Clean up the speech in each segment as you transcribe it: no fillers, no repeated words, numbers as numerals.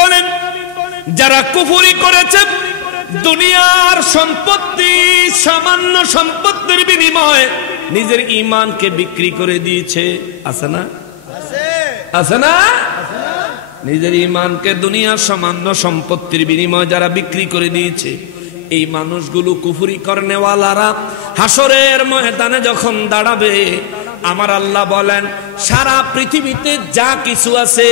বলেন, যারা কুফরি করেছে, দুনিয়ার সম্পত্তি, সামান্য সম্পত্তির বিনিময়ে নিজের ঈমানকে বিক্রি করে দিয়েছে। আছে না? আছে না? নিজের ঈমানকে দুনিয়ার সামান্য সম্পত্তির বিনিময়ে যারা বিক্রি করে দিয়েছে, এই মানুষগুলো কুফরি করনেওয়ালারা হাসরের ময়দানে যখন দাঁড়াবে, আমার আল্লাহ বলেন সারা পৃথিবীতে যা কিছু আছে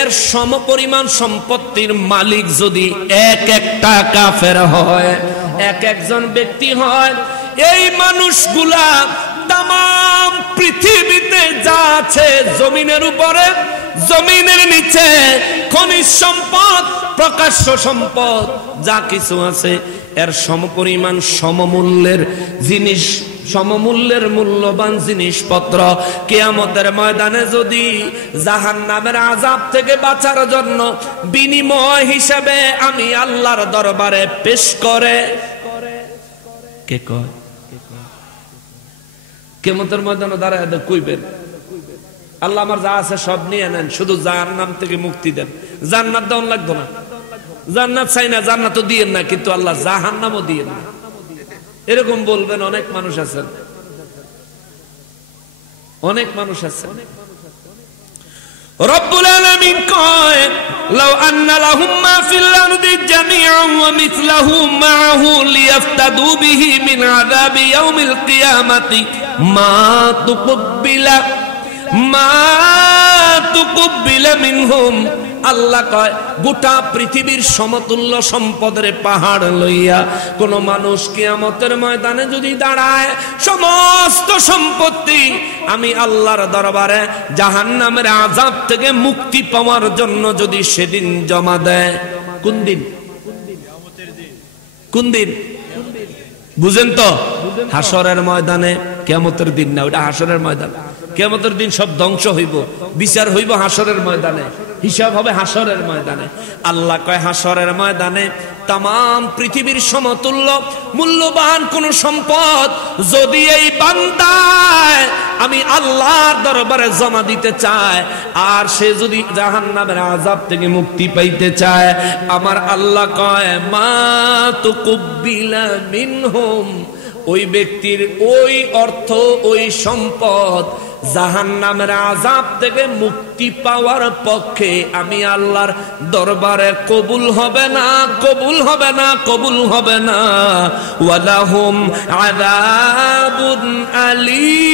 এর সমপরিমাণ সম্পত্তির মালিক যদি এক একটা কাফের হয়, এক একজন ব্যক্তি হয়, এই মানুষগুলা তাম পৃথিবীতে যা আছে, জমিনের উপরে, জমিনের নিচে, খনিজ সম্পদ, প্রকাশ্য সম্পদ যা কিছু আছে এর সমপরিমাণ সমমূল্যের জিনিস, সমমূল্যের মূল্যবান জিনিসপত্র কিয়ামতের ময়দানে যদি জাহান্নামের আযাব থেকে বাঁচার জন্য বিনিময় হিসেবে আমি আল্লাহর দরবারে পেশ করে, কে কয়? কিয়ামতের ময়দানে দাঁড়ায় কইবেন, আল্লাহ আমার যা আছে সব নিয়ে নেন, শুধু জাহান্নাম থেকে মুক্তি দেন। জান্নাত দেওয়া লাগতো না, জান্নাত চাই না, জান্নাতও দিয়েন না, কিন্তু আল্লাহ জাহান্নামও দিয়েন না। এরকম বলবেন অনেক মানুষ আছেন, অনেক মানুষ আছেন। রব্বুল আলামিন কয়, লাউ আন্না লাহুম মা ফিল আরদি জামিআন ওয়া মিসলাহু মাআহু লিয়াফতাদু বিহি মিন আযাবি ইয়াউমিল কিয়ামাতি মা তুকুব্বিলা মিনহুম। আল্লাহ কয়, গোটা পৃথিবীর সমতুল্য সম্পদের পাহাড় লইয়া কোন মানুষ কিয়ামতের ময়দানে যদি দাঁড়ায়, সমস্ত সম্পত্তি আমি আল্লাহর দরবারে জাহান্নামের আযাব থেকে মুক্তি পাওয়ার জন্য যদি সেদিন জমা দেয়, কোন দিন? কোন দিন বুঝেন তো? হাসরের ময়দানে, কিয়ামতের দিন না, ওটা হাসরের ময়দান। কিয়ামতের দিন সব ধ্বংস হইব, বিচার হইব হাসরের ময়দানে, হিসাব হবে হাসরের ময়দানে। আল্লাহ কয়, হাসরের ময়দানে তাম পৃথিবীর সমতুল্য মূল্যবান কোন সম্পদ যদি এই বান্দায় আমি আল্লাহর দরবারে জমা দিতে চায়, আর সে যদি জাহান্নামের আযাব থেকে মুক্তি পাইতে চায়, আমার আল্লাহ কয় মা তুকুব্বিলা মিনহুম, ওই ব্যক্তির ওই অর্থ, ওই সম্পদ জাহান্নামের আযাব থেকে মুক্তি পাওয়ার পক্ষে আমি আল্লাহর দরবারে কবুল হবে না, কবুল হবে না, কবুল হবে না। ওয়ালাহুম আযাবুন আলীম।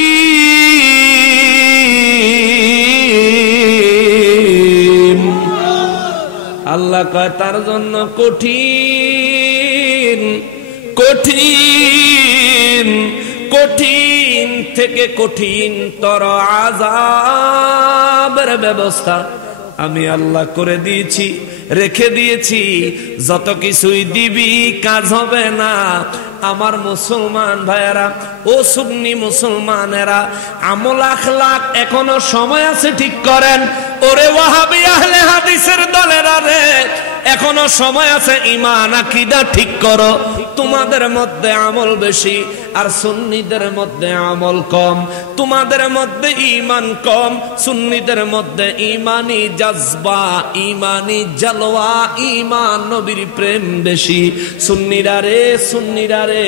আল্লাহ কয় তার জন্য কঠিন, কঠিন, কঠিন থেকে কঠিন তর আযাবের ব্যবস্থা আমি আল্লাহ করে দিয়েছি, রেখে দিয়েছি। যত কিছুই দিবি কাজ হবে না। আমার মুসলমান ভাইয়েরা, ও সুন্নি মুসলমানেরা, আমল আখলাক এখনো সময় আছে ঠিক করেন। ওরে ওয়াহাবি আহলে হাদিসের দলেরা রে, এখনো সময় আছে, ঈমান আকীদা ঠিক করো। তোমাদের মধ্যে আমল বেশি আর সুন্নিদের মধ্যে আমল কম। তোমাদের মধ্যে ঈমান কম, সুন্নিদের মধ্যে ঈমানি জজবা, ঈমানি জালওয়া, ঈমান নবীর প্রেম বেশি। সুন্নিরা রে, সুন্নিরা রে,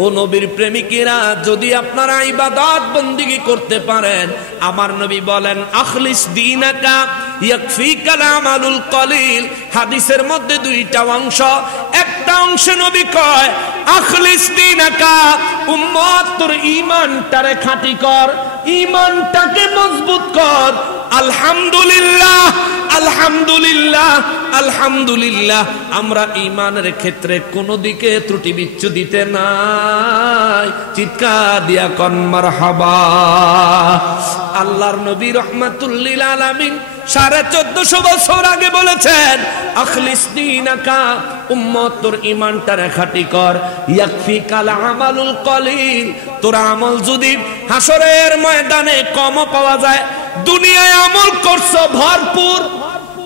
ও নবীর প্রেমিকেরা, যদি আপনারা ইবাদত বন্দেগী করতে পারেন, আমার নবী বলেন আখলিস দীনাকা ইয়াকফিকাল আমালুল কলিল। হাদিসের মধ্যে দুইটা অংশ, একটা অংশে নবী কয় আখলিস দীনাকা, উম্মত তোর ঈমানটারে খাঁটি কর, ঈমানটাকে মজবুত কর। আলহামদুলিল্লাহ, আলহামদুলিল্লাহ, আলহামদুলিল্লাহ, আমরা ঈমানের ক্ষেত্রে কোনো দিকে ত্রুটি বিচ্যুতিতে নাই। চিৎকার দিয়া কন মারহাবা। আল্লাহর নবী রাহমাতুল লিল আলামিন 1450 বছর আগে বলেছেন আখলিস দীনাকা, উম্মত তোর ঈমানটারে খাঁটি কর। ইয়াকফিকাল আমালুল কলিল, তোর আমল যদি হাসরের ময়দানে কম পাওয়া যায়, দুনিয়ায় আমল করছো ভরপুর,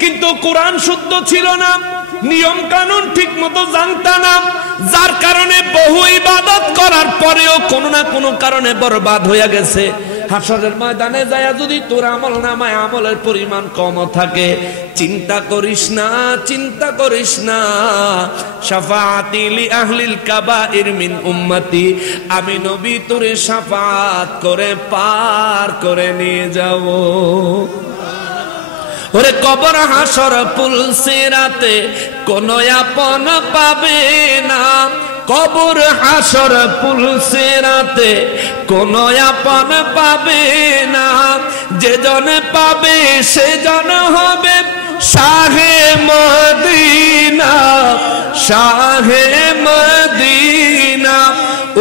কিন্তু কোরআন শুদ্ধ ছিল না, নিয়ম কানুন ঠিক মতো জানতা না, যার কারণে বহু ইবাদত করার পরেও কোনো না কোনো কারণে বরবাদ হয়ে গেছে। হাসরের ময়দানে যায় যদি তোর আমল নামায় আমলের পরিমাণ কম থাকে, চিন্তা করিস না, চিন্তা করিস না। শাফাআতি লি আহলিল কাবাইর মিন উম্মতি, আমি নবী তোরে শাফাআত করে পার করে নিয়ে যাব। ওরে কবর হাসর পুল সিরাতে কোন আপন পাবে না, কবর হাসর পুল সিরাতে কোন আপন পাবে না, যে জন পাবে সে জন হবে শাহে মদিনা, শাহে মদিনা।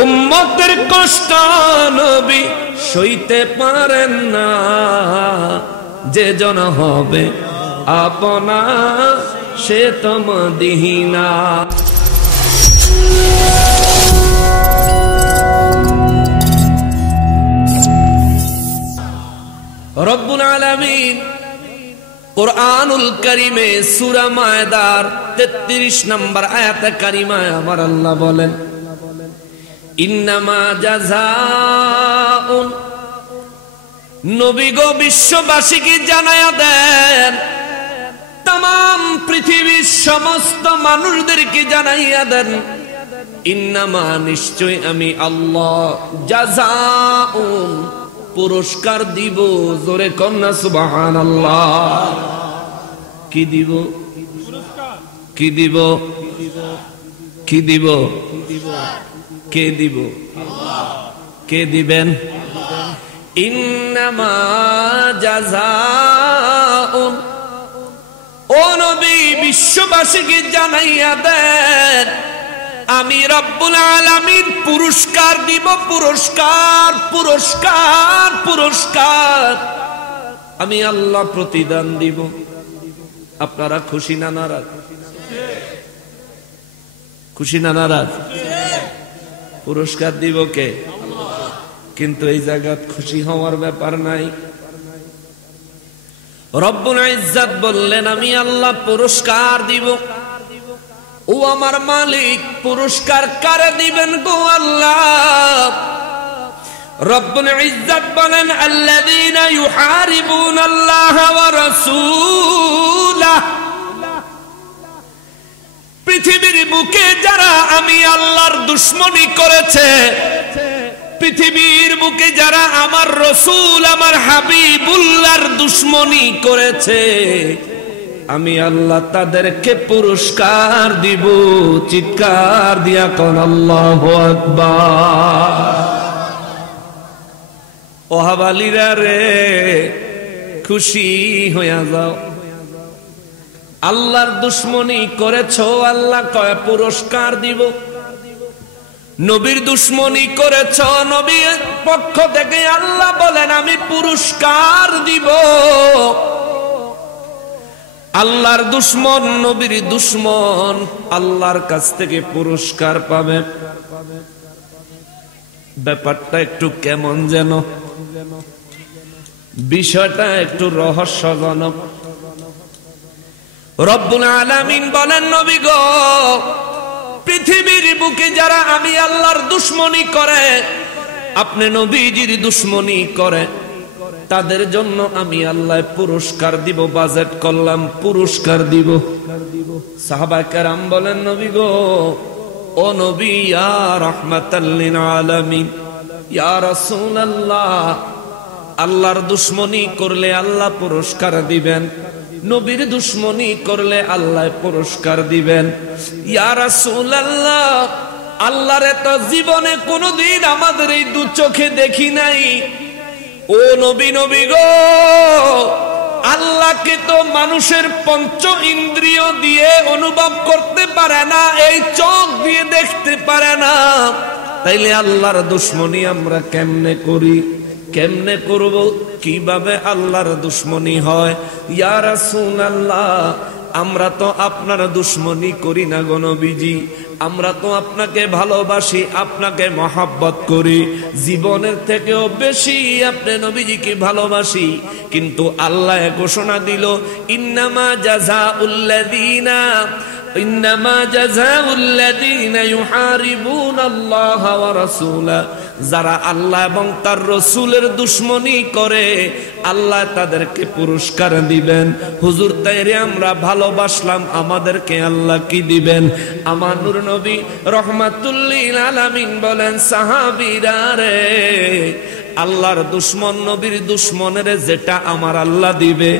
উম্মতের কষ্ট নবী সইতে পারেন না, যে জন হবে আপনা সে তো মদিনা। রব্বুল আলামিন কুরআনুল কারীমে সূরা মায়েদার 33 নম্বর আয়াতে কারিমায় আমার আল্লাহ বলেন, ইন্নামা জাযাউন, নবী গো বিশ্ববাসীকে জানায়া দেন, तमाम পৃথিবীর সমস্ত মানুষদেরকে জানাইয়া দেন, ইন্নামা নিশ্চয় আমি আল্লাহ জাযাউন পুরস্কার দিব। জোরে কন্যা সুবহানাল্লাহ। কি দিব? কি দিব? কি দিব? কে দিব? কে দিবেন? ইন্নামা জাযাউন, ও নবী বিশ্ববাসীকে জানাইয়া দেন, আমি রব্বুল আলামিন পুরস্কার দিব, পুরস্কার, পুরস্কার, পুরস্কার। আমি আল্লাহ প্রতিদান দিব। আপনারা খুশি না নারাজ? খুশি না নারাজ? পুরস্কার দিব কে? কিন্তু এই জায়গাত খুশি হওয়ার ব্যাপার নাই। রব্বুল ইজ্জত বললেন আমি আল্লাহ পুরস্কার দিব। ও আমার মালিক পুরস্কার কারে দিবেন গো আল্লাহ? রব্বুল ইজ্জত বলেন আল্লাযীনা ইউহারিবুনাল্লাহা ওয়া রাসূলাহু, পৃথিবীর বুকে যারা আমি আল্লাহর দুশমনি করেছে, পৃথিবীর বুকে যারা আমার রাসূল আমার হাবিবুল্লাহর দুশমনি করেছে, আমি আল্লাহ তাদেরকে পুরস্কার দিব। চিৎকার দিয়া কোন আল্লাহু আকবার। ও হাওয়ালিরা রে, খুশি হইয়া যাও। আল্লাহর দুশমনি করেছো, আল্লাহ কয় পুরস্কার দিব। নবীর দুশমনি করেছ, নবীর পক্ষ থেকে আল্লাহ বলেন আমি পুরস্কার দিব। আল্লাহর দুশমন, নবীর দুশমন আল্লাহর কাছ থেকে পুরস্কার পাবে। ব্যাপারটা একটু কেমন যেন, বিষয়টা একটু রহস্যজনক। রব্বুল আলামিন বলেন নবী গো, পৃথিবীর বুকে যারা আমি আল্লাহর দুশমনি করে, আপনি নবীজির দুশমনি করে, তাদের জন্য আমি আল্লাহ পুরস্কার দিব। বাজেট করলাম পুরস্কার দিব। সাহাবায়ে কেরাম বলেন নবী গো, ও নবী ইয়া রাহমাতাল লিল আলামিন, ইয়া রাসূলুল্লাহ, আল্লাহর দুশমনি করলে আল্লাহ পুরস্কার দিবেন, নবীর দুশমনি করলে আল্লাহ পুরস্কার দিবেন। ইয়া রাসূলুল্লাহ, আল্লাহরে তো জীবনে কোনোদিন আমাদের এই দু চোখে দেখি নাই। ও নবী, নবী গো, আল্লাহকে তো মানুষের পঞ্চ ইন্দ্রিয় দিয়ে অনুভব করতে পারে না, এই চোখ দিয়ে দেখতে পারে না, তাইলে আল্লাহর দুশমনি আমরা কেমনে করি? কেমনে করব? কিভাবে আল্লাহর দুশমনি হয়? ইয়া রাসূলুল্লাহ, আমরা তো আপনার দুশমনি করি না গো নবীজি, আমরা তো আপনাকে ভালোবাসি, আপনাকে মহব্বত করি, জীবনের থেকেও বেশি আপনি নবীজিকে ভালোবাসি। কিন্তু আল্লাহ ঘোষণা দিল, ইন্নামা জাযাউল্লাযীনা ইন্নামা জাযাউল লাযীনা ইউহারিবুনাল্লাহা ওয়া রাসূলাহু, যারা আল্লাহ এবং তার রাসূলের দুশমনী করে আল্লাহ তাদেরকে পুরস্কার দিবেন। হুজুর তাইরে আমরা ভালোবাসলাম, আমাদেরকে আল্লাহ কি দিবেন? আমার নূর নবী রাহমাতুল লিল আলামিন বলেন, সাহাবীরা রে, আল্লাহর দুশমন নবীর দুশমনের যেটা আমার আল্লাহ দিবে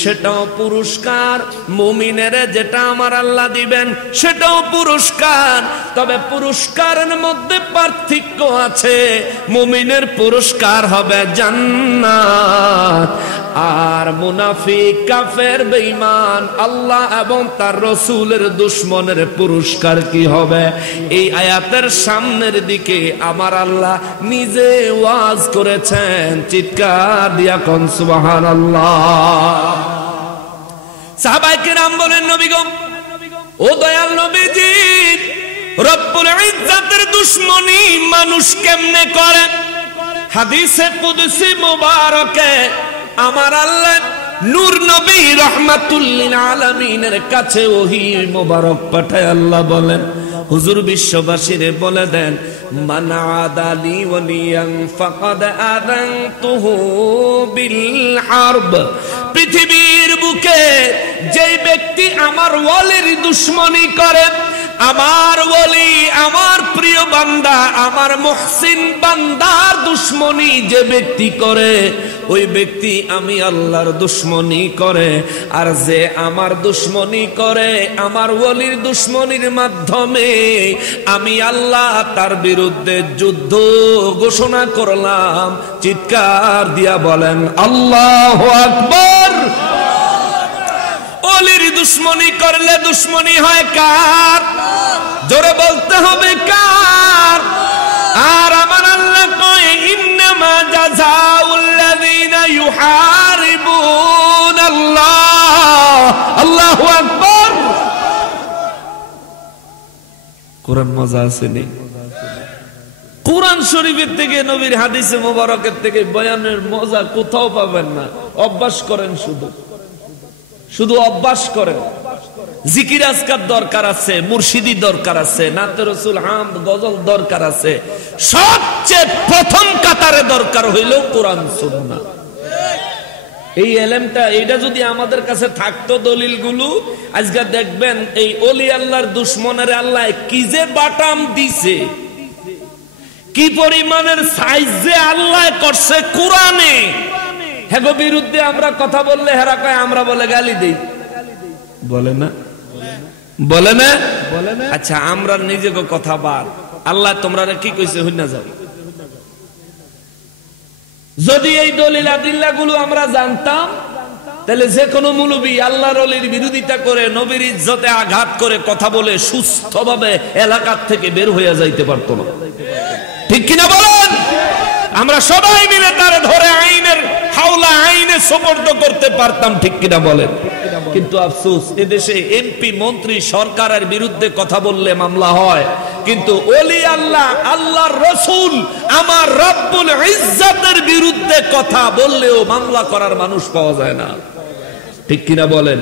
সেটাও পুরস্কার, মুমিনের যেটা আমার আল্লাহ দিবেন সেটাও পুরস্কার। তবে পুরস্কারের মধ্যে পার্থক্য আছে, মুমিনের পুরস্কার হবে জান্নাত, আর মুনাফিক কাফের বেঈমান আল্লাহ এবং তার রাসূলের দুশমনের পুরস্কার কি হবে? এই আয়াতের সামনের দিকে আমার আল্লাহ নিজে ওয়াজ করেছেন, চিৎকার দিয়া কোন সুবহানাল্লাহ। সাহাবায়ে কেরাম বলেন, নবী গো, ও দয়াল নবীজি, রব্বুল ইজ্জাতের দুশমনী মানুষ কেমনে করে? হাদিসে কুদসি মুবারকে আমার আল্লাহ নূর নবী রাহমাতুল লিল আলামিনের কাছে ওহী মুবারক পাঠায় আল্লাহ বলেন, হুজুর বিশ্ববাসীরে বলে দেন, মান আদালি ওয়ালিয়ান ফাকাদ আযানতুহু বিল হারব। পৃথিবীর বুকে যেই ব্যক্তি আমার ওয়ালির দুশমনী করে, আমার ওলি, আমার প্রিয় বান্দা, আমার মুহসিন বান্দার দুশমনী যে ব্যক্তি করে, ওই ব্যক্তি আমি আল্লাহর দুশমনী করে। আর যে আমার দুশমনী করে, আমার ওলির দুশমনীর মাধ্যমে আমি আল্লাহ তার বিরুদ্ধে যুদ্ধ ঘোষণা করলাম। চিৎকার দিয়া বলেন আল্লাহু আকবার। ওলির দুশমনী করলে দুশমনী হয় কার? জোরে বলতে হবে কার? আর আমার আল্লাহ কয়, ইন্নামা জাযাউল লাযীনা ইউহারিবুনাল্লাহ। আল্লাহু আকবার। কোরআন মজা আছে নি? কোরআন শরীফের থেকে, নবীর হাদিসে মোবারকের থেকে বয়ানের মজা কোথাও পাবেন না। অভ্যাস করেন, শুধু অভ্যাস করেন। জিকির আজকার দরকার আছে, মুর্শিদি দরকার আছে, নাতে রসুল, হামদ, গজল দরকার আছে। সবচেয়ে প্রথম কাতারে দরকার হইল কোরআন সুন্নাহ। এই এলেমটা, এইটা যদি আমাদের কাছে থাকতো, দলিলগুলো, আজকে দেখবেন এই ওলি আল্লাহর দুশমনের আল্লাহ কি যে বাটাম দিছে, কি পরিমাণের সাইজ যে আল্লাহ করছে কোরআনে। হেগো বিরুদ্ধে আমরা কথা বললে হেরা কয় আমরা বলে গালি দেই, বলে না? বলে না? আচ্ছা, আমরা নিজেকে কথা বাদ, আল্লাহ তোমরা কি কইছে হইনা যাও। যদি এই দলিল আদিল্লা গুলো আমরা জানতাম, তাহলে যে কোনো মুলবি আল্লাহর ওলির বিরোধিতা করে, নবীর ইজ্জতে আঘাত করে কথা বলে সুস্থভাবে এলাকার থেকে বের হয়ে যাইতে পারতো না। ঠিক কিনা বলেন? আমরা সবাই মিলে তার ধরে আইনের হাওলা, আইনে সুপর্দ করতে পারতাম। ঠিক কিনা বলেন? কিন্তু আফসোস, এদেশে এমপি, মন্ত্রী, সরকারের বিরুদ্ধে কথা বললে মামলা হয়, কিন্তু ওলি আল্লাহ, আল্লাহর রাসূল, আমার রব্বুল ইজ্জাতের বিরুদ্ধে কথা বললেও মামলা করার মানুষ পাওয়া যায় না। ঠিক কিনা বলেন?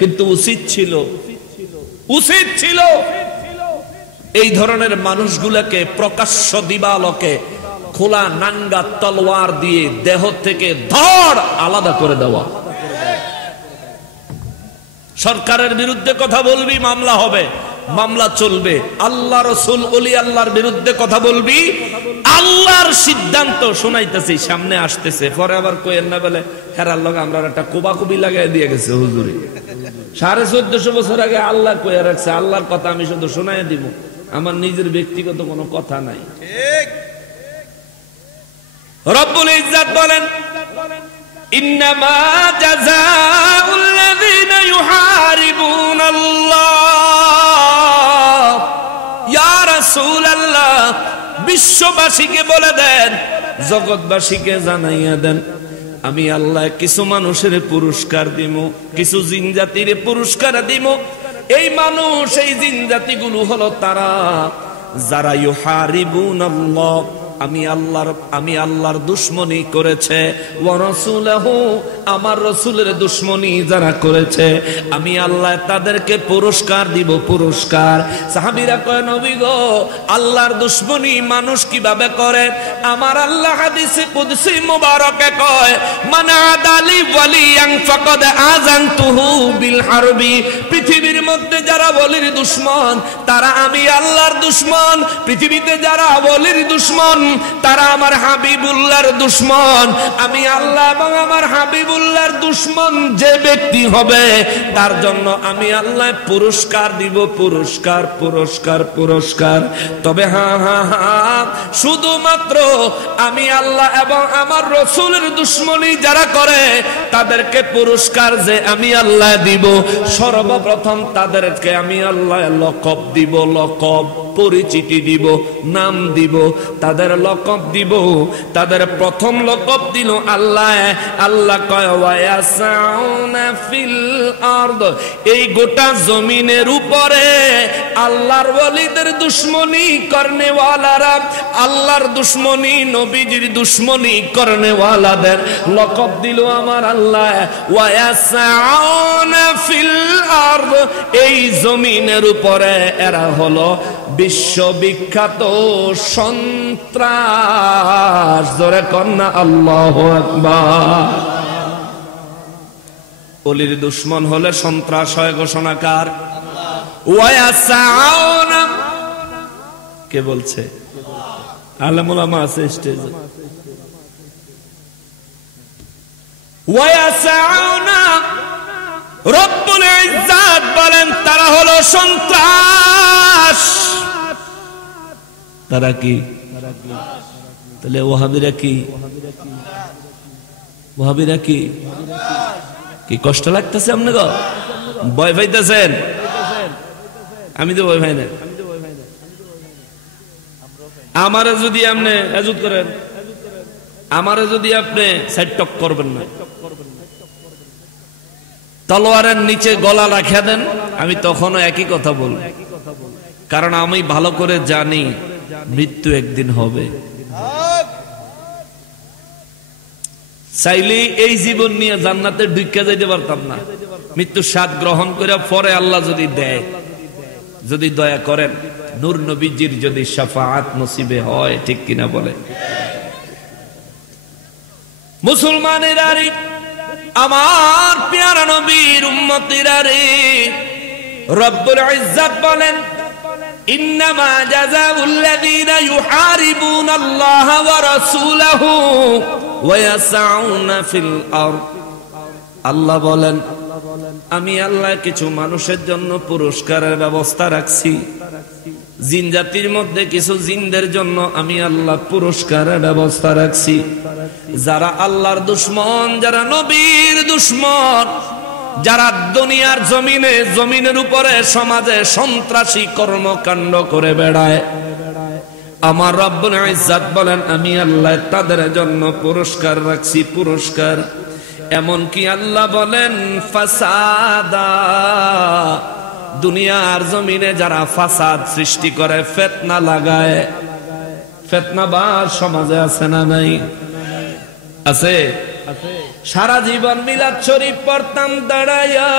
কিন্তু উচিত ছিল এই ধরনের মানুষগুলোকে প্রকাশ্য দিবালোকে খোলা নাঙ্গা তলোয়ার দিয়ে দেহ থেকে ধড় আলাদা করে দেওয়া। সরকারের বিরুদ্ধে কথা বলবি, মামলা হবে, মামলা চলবে। আল্লাহ রাসূল, ওলি আল্লাহর বিরুদ্ধে কথা বলবি, আল্লাহর সিদ্ধান্ত শোনাইতেছি, সামনে আসতেছে, পরে আবার কইেন না বলে হেরার লগে আমরা একটা কোবাকুবি লাগাই দিয়ে গেছে হুজুরে। 1450 বছর আগে আল্লাহ কইয়া রাখছে, আল্লাহর কথা আমি শুধু শোনাই দিব, আমার নিজের ব্যক্তিগত কোনো কথা নাই। ঠিক। রব্বুল ইজ্জাত বলেন, ইন্নামা জাযাউল লাযীনা ইউহারিবুনাল্লাহ। ইয়া রাসূলুল্লাহ, বিশ্ববাসীকে বলে দেন, জগৎবাসীকে জানাইয়া দেন, আমি আল্লাহ কিছু মানুষের পুরস্কার দিব, কিছু জিন জাতির পুরস্কার দিব। এই মানুষ, এই জিন জাতিগুলো হলো তারা যারা ইউহারিবুনাল্লাহ, আমি আল্লাহর দুশমনি করেছে, ওয়া রাসূলুহু আমার রাসূলের দুশমনি যারা করেছে আমি আল্লাহ তাদেরকে পুরস্কার দিব, পুরস্কার। সাহাবীরা কয় নবী গো আল্লাহর দুশমনি মানুষ কিভাবে করে? আমার আল্লাহ হাদিসে কুদসি মুবারকে কয় মান আদালি ওয়ালিয়ান ফাকাদ আযানতুহু বিল হারবি। পৃথিবীর মধ্যে যারা ওলির দুশমন তারা আমি আল্লাহর দুশমন, পৃথিবীতে যারা ওলির দুশমন তারা আমার হাবিবুল্লাহর দুশমন। আমি আল্লাহ এবং আমার হাবিবুল্লাহর দুশমন যে ব্যক্তি হবে তার জন্য আমি আল্লাহ পুরস্কার দিব, পুরস্কার পুরস্কার পুরস্কার। তবে হ্যাঁ শুধুমাত্র আমি আল্লাহ এবং আমার রাসূলের দুশমনি যারা করে তাদেরকে পুরস্কার যে আমি আল্লাহ দিব, সর্বপ্রথম তাদেরকে আমি আল্লাহ লকব দিব, লকব পরিচিতি দিব, নাম দিব, তাদের লকব দিব। তাদের প্রথম লকব দিল আল্লাহ। আল্লাহ কয় ওয়ায়াসাউনা ফিল আরদ, এই গোটা জমিনের উপরে আল্লাহর ওয়ালিদের দুশমনি করনে ওয়ালারা, আল্লাহর দুশমনি নবীজির দুশমনি করনে ওয়ালাদের লকব দিল আমার আল্লাহ ওয়ায়াসাউনা ফিল আরদ। এই জমিনের উপরে এরা হলো বিশ্ববিখ্যাত সন্ত্রাস। জোরে কন্যা আল্লাহু আকবার। ওলির দুশমন হলে সন্ত্রাস হয় ঘোষণাকার ওয়ায়াসাউনা। কে বলছে? আলেম ওলামা আছে স্টেজে। ওয়ায়াসাউনা রব্বুল ইজ্জাত বলেন তারা হলো সন্ত্রাস। তারা কি? তাহলে ওয়াহাবিরা কি? ওয়াহাবিরা কি? কি কষ্ট লাগতেছে আপনাকে? ভয় পাইতেছেন? আমি তো ভয় পাই না। আমারে যদি আপনি এজুত করেন, আমারে যদি আপনি সাইড টক করবেন না, তলোয়ারের নিচে গলা রাখা দেন, আমি তখনও একই কথা বলব। কারণ আমি ভালো করে জানি মৃত্যু একদিন হবে। চাইলে এই জীবন নিয়ে জান্নাতে ঢুকে যাইতে পারতাম না। মৃত্যুর স্বাদ গ্রহণ করে পরে আল্লাহ যদি দেয়, যদি দয়া করেন, নূর নবীজির যদি শাফাআত নসিবে হয়, ঠিক কিনা বলে? মুসলমানেরা রে, আমার প্যারা নবীর উম্মতিরা রে, রব্বুল ইজ্জাত বলেন ইন্নামা জাযাউল্লাযীনা ইউহারিবুনাল্লাহা ওয়া রাসূলাহু ওয়া ইয়াসআউনা ফিল আরদ। আল্লাহ বলেন আমি আল্লাহ কিছু মানুষের জন্য পুরস্কারের ব্যবস্থা রাখছি। জিন জাতির মধ্যে কিছু জিনদের জন্য আমি আল্লাহ পুরস্কারের ব্যবস্থা রাখছি। যারা আল্লাহর দুশমন, যারা নবীর দুশমন, যারা দুনিয়ার জমিনের উপরে সমাজে সন্ত্রাসী কর্মকাণ্ড করে বেড়ায়, আমার রব্বুল ইজ্জাত বলেন আমি আল্লাহ তাদের জন্য পুরস্কার রাখছি, পুরস্কার। এমন কি আল্লাহ বলেন ফাসাদা, দুনিয়ার জমিনে যারা ফাসাদ সৃষ্টি করে, ফিতনা লাগায়, ফিতনাবাজ সমাজে আছে না নাই? আছে। সারা জীবন মিলাদ শরীফ পড়তাম দাঁড়াইয়া,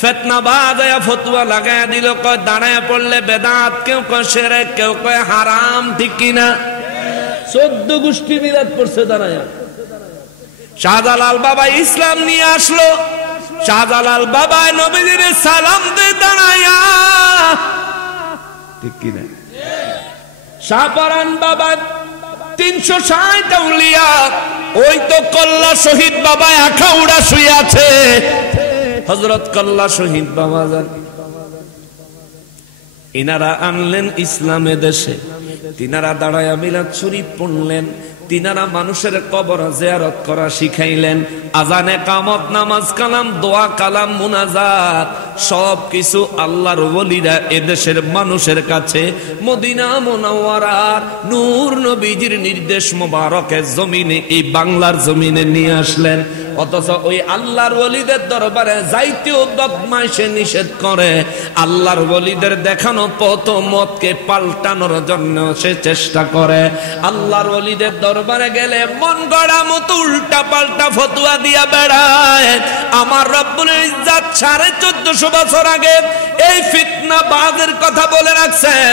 ফিতনাবাজ আয়া ফতোয়া লাগায়া দিল, কয় দাঁড়ায়া পড়লে বেদাত, কেউ কয় শিরক, কেউ কয় হারাম, ঠিক কিনা? 14 গোষ্ঠী মিলাদ পড়ছে দাঁড়ায়া। শাহজালাল বাবা ইসলাম নিয়ে আসলো, শাহজালাল বাবা নবীজির সালাম দে দাঁড়ায়া, ঠিক কিনা? শাহপরান বাবা 360 আউলিয়া, ওই তো কল্লা শহীদ বাবা আখাউড়া শুয়ে আছে, হযরত কল্লা শহীদ বাবা যান। ইনারা আনলেন ইসলামে দেশে, তিনারা দাঁড়ায়া মিলাদ শরীফ পড়লেন, তিনারা মানুষের কবর জিয়ারত করা শিখাইলেন। আজানে, কামত, নামাজ, কালাম, দোয়া, কালাম, মুনাজাত সব কিছু আল্লাহর ওলিরা এদেশের মানুষের কাছে মদিনা মুনাওয়ারার নূর নবীজির নির্দেশ মোবারকের জমিনে, এই বাংলার জমিনে নিয়ে আসলেন। অথচ ওই আল্লাহর ওলিদের দরবারে যাইতেও বদমাইশে নিষেধ করে। আল্লাহর ওলিদের দেখানো পথ মতকে পাল্টানোর জন্য সে চেষ্টা করে। আল্লাহর ওলিদের দরবারে গেলে মন গড়া মতো উল্টা পাল্টা ফতোয়া দিয়া বেড়ায়। আমার রব্বুল ইজ্জত 1450 বছর আগে এই ফিতনা বাজের কথা বলে রাখছেন।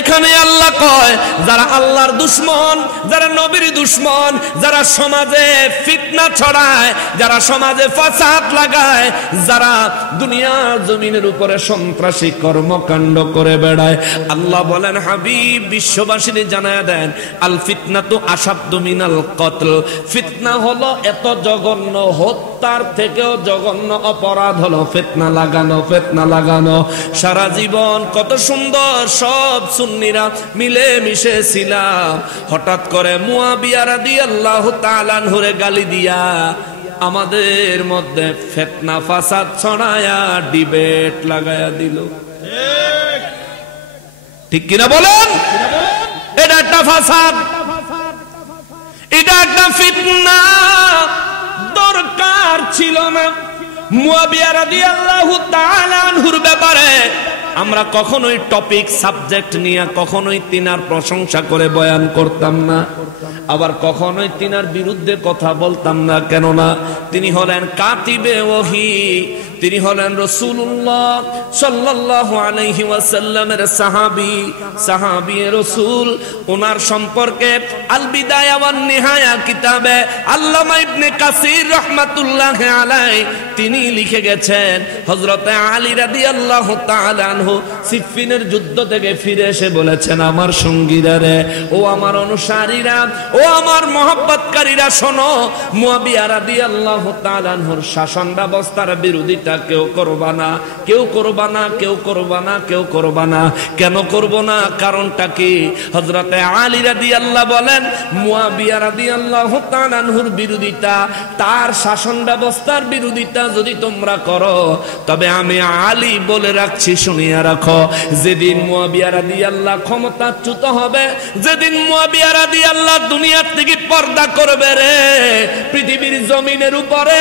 এখানে আল্লাহ কয়, যারা আল্লাহর দুশমন, যারা নবীর দুশমন, যারা সমাজে ফিতনা ছড়ায়, যারা সমাজে ফাসাদ লাগায়, যারা দুনিয়ার জমিনের উপরে সন্ত্রাসী কর্মকাণ্ড করে বেড়ায়, আল্লাহ বলেন হাবিব বিশ্ববাসীর জানায়া দেন, আল ফিতনাতু আশাদ্দু মিনাল কতল। ফিতনা হলো এত জঘন্য, হত্যার থেকেও জঘন্য অপরাধ হলো ফিতনা লাগানো। ফিতনা লাগানো সারা জীবন কত সুন্দর সব সুন্নিরা মিলে মিশে ছিলাম, হঠাৎ করে মুয়াবিয়া রাদিয়াল্লাহু তাআলা আনহুরে গালি দিয়া আমাদের মধ্যে ফিতনা ফাসাদ ছড়ায়া ডিবেট লাগায়া দিল। ঠিক কিনা বলেন? এটা একটা ফাসাদ, এটা একটা ফিতনা। দরকার ছিল না। মুয়াবিয়া রাদিয়াল্লাহু তাআলা আনহুর ব্যাপারে আমরা কখনোই টপিক সাবজেক্ট নিয়ে কখনোই তিনার প্রশংসা করে বয়ান করতাম না, আবার কখনোই তিনার বিরুদ্ধে কথা বলতাম না। কেননা তিনি হলেন কাতিবে ওহী, তিনি হলেন রাসূলুল্লাহ সাল্লাল্লাহু আলাইহি ওয়াসাল্লামের সাহাবী, সাহাবী রাসূল। ওনার সম্পর্কে আল বিদায়া ওয়ান নিহায়া কিতাবে আল্লামা ইবনে কাসির রাহমাতুল্লাহি আলাইহি তিনি লিখে গেছেন, হযরত আলী রাদিয়াল্লাহু তাআলা আনহু সিফফিনের যুদ্ধ থেকে ফিরে এসে বলেছেন, আমার সঙ্গীরা রে, ও আমার অনুসারীরা, ও আমার মহব্বতকারীরা, শোনো, মুয়াবিয়া রাদিয়াল্লাহু তাআলা আনহুর শাসন ব্যবস্থার বিরোধিতা কেউ করবা না, কেউ করবা না, কেউ করবা না, কেউ করবা না। কেন করব না? কারণটা কি? হযরতে আলী রাদিয়াল্লাহু বলেন, মুয়াবিয়া রাদিয়াল্লাহু তাআলা আনহুর বিরোধিতা, তার শাসন ব্যবস্থার বিরোধিতা যদি তোমরা করো, তবে আমি আলী বলে রাখছি, শুনিয়া রাখো, যেদিন মুয়াবিয়া রাদিয়াল্লাহু ক্ষমতাচ্যুত হবে, যেদিন মুয়াবিয়া রাদিয়াল্লাহু দুনিয়া থেকে পর্দা করবে রে, পৃথিবীর জমিনের উপরে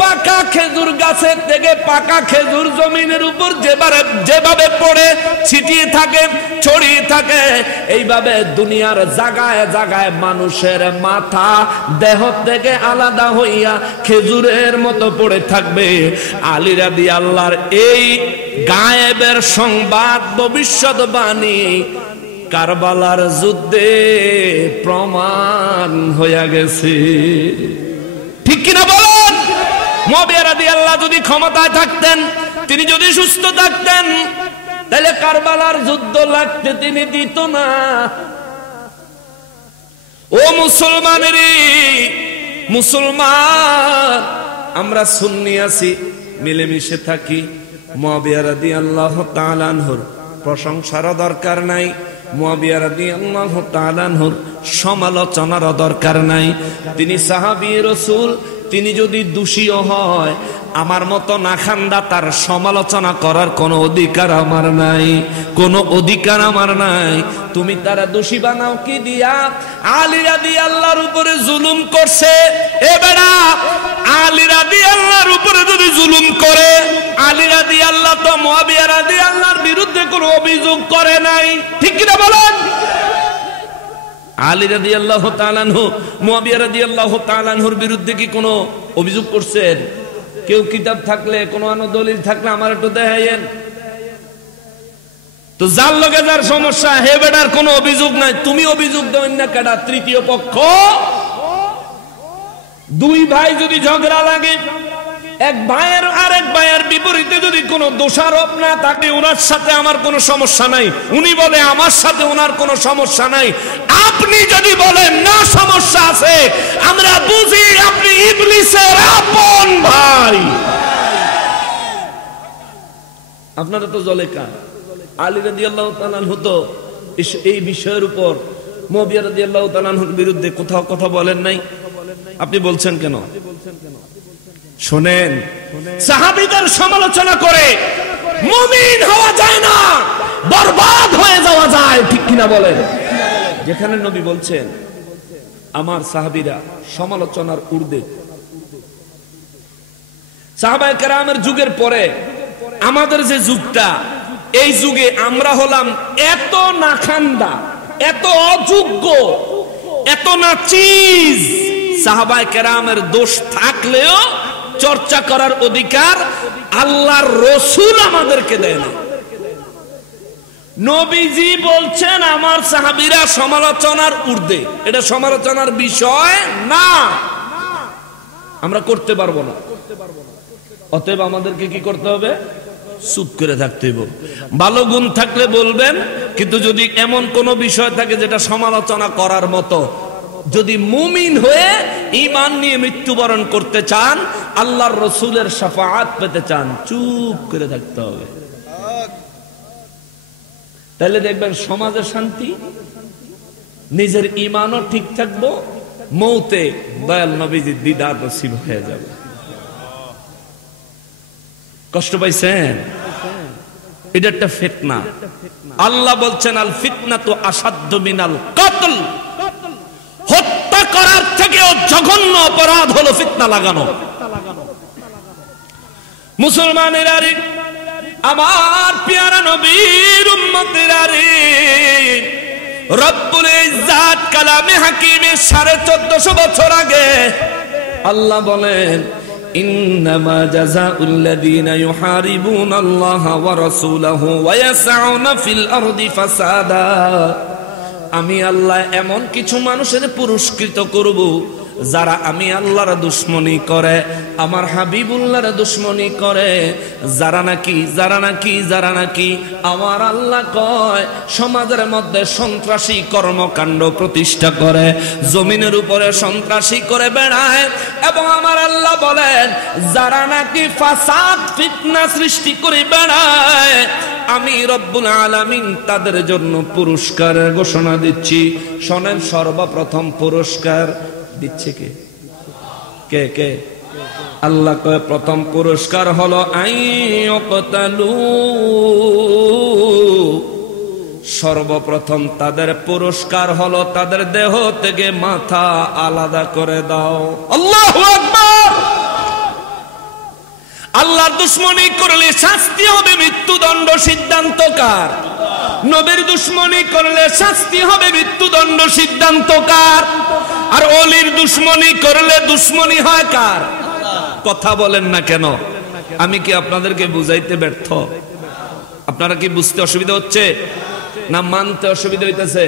পাকা খেজুর গাছের থেকে পাকা খেজুর জমিনের উপর যেভাবে পড়ে ছিটিয়ে থাকে, ছড়িয়ে থাকে, এইভাবে দুনিয়ার জায়গায় জায়গায় মানুষের মাথা দেহ থেকে আলাদা হইয়া খেজুরের মতো পড়ে থাকবে। আলী রাদিয়াল্লাহর এই গায়েবের সংবাদ, ভবিষ্যৎবাণী কারবালার যুদ্ধে প্রমাণ হইয়া গেছে। ঠিক কিনা বলেন? মুয়াবিয়া রাদিয়াল্লাহু যদি ক্ষমতায় থাকতেন, তিনি যদি সুস্থ থাকতেন, তাহলে কারবালার যুদ্ধ লাগতে তিনি দিত না। ও মুসলমানেরা, মুসলমান আমরা সুন্নি আছি, মিলেমিশে থাকি। মুয়াবিয়া রাদিয়াল্লাহু তাআলা আনহুর প্রশংসার দরকার নাই, মুয়াবিয়া রাদিয়াল্লাহু তাআলা আনহুর সমালোচনার দরকার নাই। তিনি সাহাবী রাসূল, তিনি যদি দোষীও হয়, আমার মতো নাখান্দা তার সমালোচনা করার কোনো অধিকার আমার নাই, কোনো অধিকার আমার নাই। তুমি তারা দোষী বানাও কি দিয়া? আলী রাদিয়াল্লাহর উপরে জুলুম করছে, এ বেটা, আলী রাদিয়াল্লাহর উপরে যদি জুলুম করে, আলী রাদিয়াল্লাহু তো মুয়াবিয়া রাদিয়াল্লাহর বিরুদ্ধে কোনো অভিযোগ করে নাই। ঠিক কিনা বলেন? আলী রাদিয়াল্লাহু তাআলা আনহু মুয়াবিয়া রাদিয়াল্লাহু তাআলা আনহুর বিরুদ্ধে কি কোনো অভিযোগ করছেন? কেউ কিতাব থাকলে, কোনো দলিল থাকলে আমার একটু দেখাইয়েন তো। যার লগে যার সমস্যা, হে বেটার কোনো অভিযোগ নাই, তুমি অভিযোগ দেন না কেডা? তৃতীয় পক্ষ। দুই ভাই যদি ঝগড়া লাগে, এক ভাইয়ের আরেক ভাইয়ের বিপরীতে যদি কোনো দোষারোপ না থাকে, ওনার সাথে আমার কোনো সমস্যা নাই, উনি বলে আমার সাথে ওনার কোনো সমস্যা নাই, আপনি যদি বলেন না সমস্যা আছে, আমরা বুঝি আপনি ইবলিসের আপন ভাই। আপনারা তো জলে কান। আলী রাদিয়াল্লাহু তাআলা আনহু তো এই বিষয়ের উপর মুয়াবিয়া রাদিয়াল্লাহু তাআলা আনহুর বিরুদ্ধে কোথাও কথা বলেন নাই, আপনি বলছেন কেন? শোনেন, সাহাবীদের সমালোচনা করে মুমিন হওয়া যায় না, বরবাদ হয়ে যাওয়া যায়। ঠিক কিনা বলেন? যেখানে নবী বলছেন আমার সাহাবীরা সমালোচনার ঊর্ধ্বে, সাহাবায়ে কেরামের যুগের পরে আমাদের যে যুগটা, এই যুগে আমরা হলাম এত নাখান্দা, এত অযোগ্য, এত নাচিজ। সাহাবায়ে কেরামের দোষ থাকলেও চর্চা করার অধিকার আল্লাহর রাসূল আমাদেরকে দেয় না। নবীজি বলছেন আমার সাহাবীরা সমালোচনার ঊর্ধ্বে, এটা সমালোচনার বিষয় না, আমরা করতে পারবো না। অতএব আমাদেরকে কি করতে হবে? চুপ করে থাকতে হবে। ভালো গুণ থাকলে বলবেন, কিন্তু যদি এমন কোন বিষয় থাকে যেটা সমালোচনা করার মতো, যদি মুমিন হয়ে ঈমান নিয়ে মৃত্যুবরণ করতে চান, আল্লাহর রাসূলের শাফাআত পেতে চান, চুপ করে থাকতে হবে। তাহলে দেখবেন সমাজে শান্তি, নিজের ঈমানও ঠিক থাকবো, মৌতে দয়াল নবীজির দিদার নসিব হয়ে যাবে। কষ্ট পাইছেন? এটা একটা ফিতনা। আল্লাহ বলছেন আল ফিতনাতু আসাদ্দু মিনাল কতল, হত্যা করার থেকেও জঘন্য অপরাধ হলো ফিতনা লাগানো। মুসলমানেরা রে, আমার পেয়ারা নবীর উম্মতেরা রে, রব্বুল ইজ্জাত কালামে হাকিমে 1450 বছর আগে আল্লাহ বলেন ইন্নামা জাযাউল লাযীনা ইউহারিবুনাল্লাহা ওয়া রাসূলাহু ওয়া ইয়াসউনা ফিল আরদি ফাসাদা। আমি আল্লাহ এমন কিছু মানুষের পুরস্কৃত করব যারা আমি আল্লাহর দুশমনী করে, আমার হাবিবুল্লাহর দুশমনী করে, যারা নাকি আমার আল্লাহ কয় সমাজের মধ্যে সন্ত্রাসী কর্মকাণ্ড প্রতিষ্ঠা করে, জমিনের উপরে সন্ত্রাসী করে বেড়ায়, এবং আমার আল্লাহ বলেন যারা নাকি ফাসাদ ফিতনা সৃষ্টি করে বেড়ায়, আমি রব্বুল আলামিন তাদের জন্য পুরস্কারের ঘোষণা দিচ্ছি। শোনেন, সর্বপ্রথম পুরস্কার দিচ্ছে কে? কে? আল্লাহ কয় প্রথম পুরস্কার হলো আইয়ুকতালু, সর্বপ্রথম তাদের পুরস্কার হলো তাদের দেহ থেকে মাথা আলাদা করে দাও। আল্লাহু আকবার। আল্লাহর দুশমনী করলে শাস্তি হবে মৃত্যুদণ্ড, সিদ্ধান্ত কার? নবীর দুশমনী করলে শাস্তি হবে মৃত্যুদণ্ড, সিদ্ধান্ত কার? আর ওলির দুশমনী করলে দুশমনী হয় কার? কথা বলেন না কেন? আমি কি আপনাদেরকে বুঝাইতে ব্যর্থ? আপনারা কি বুঝতে অসুবিধা হচ্ছে না মানতে অসুবিধা হইতেছে?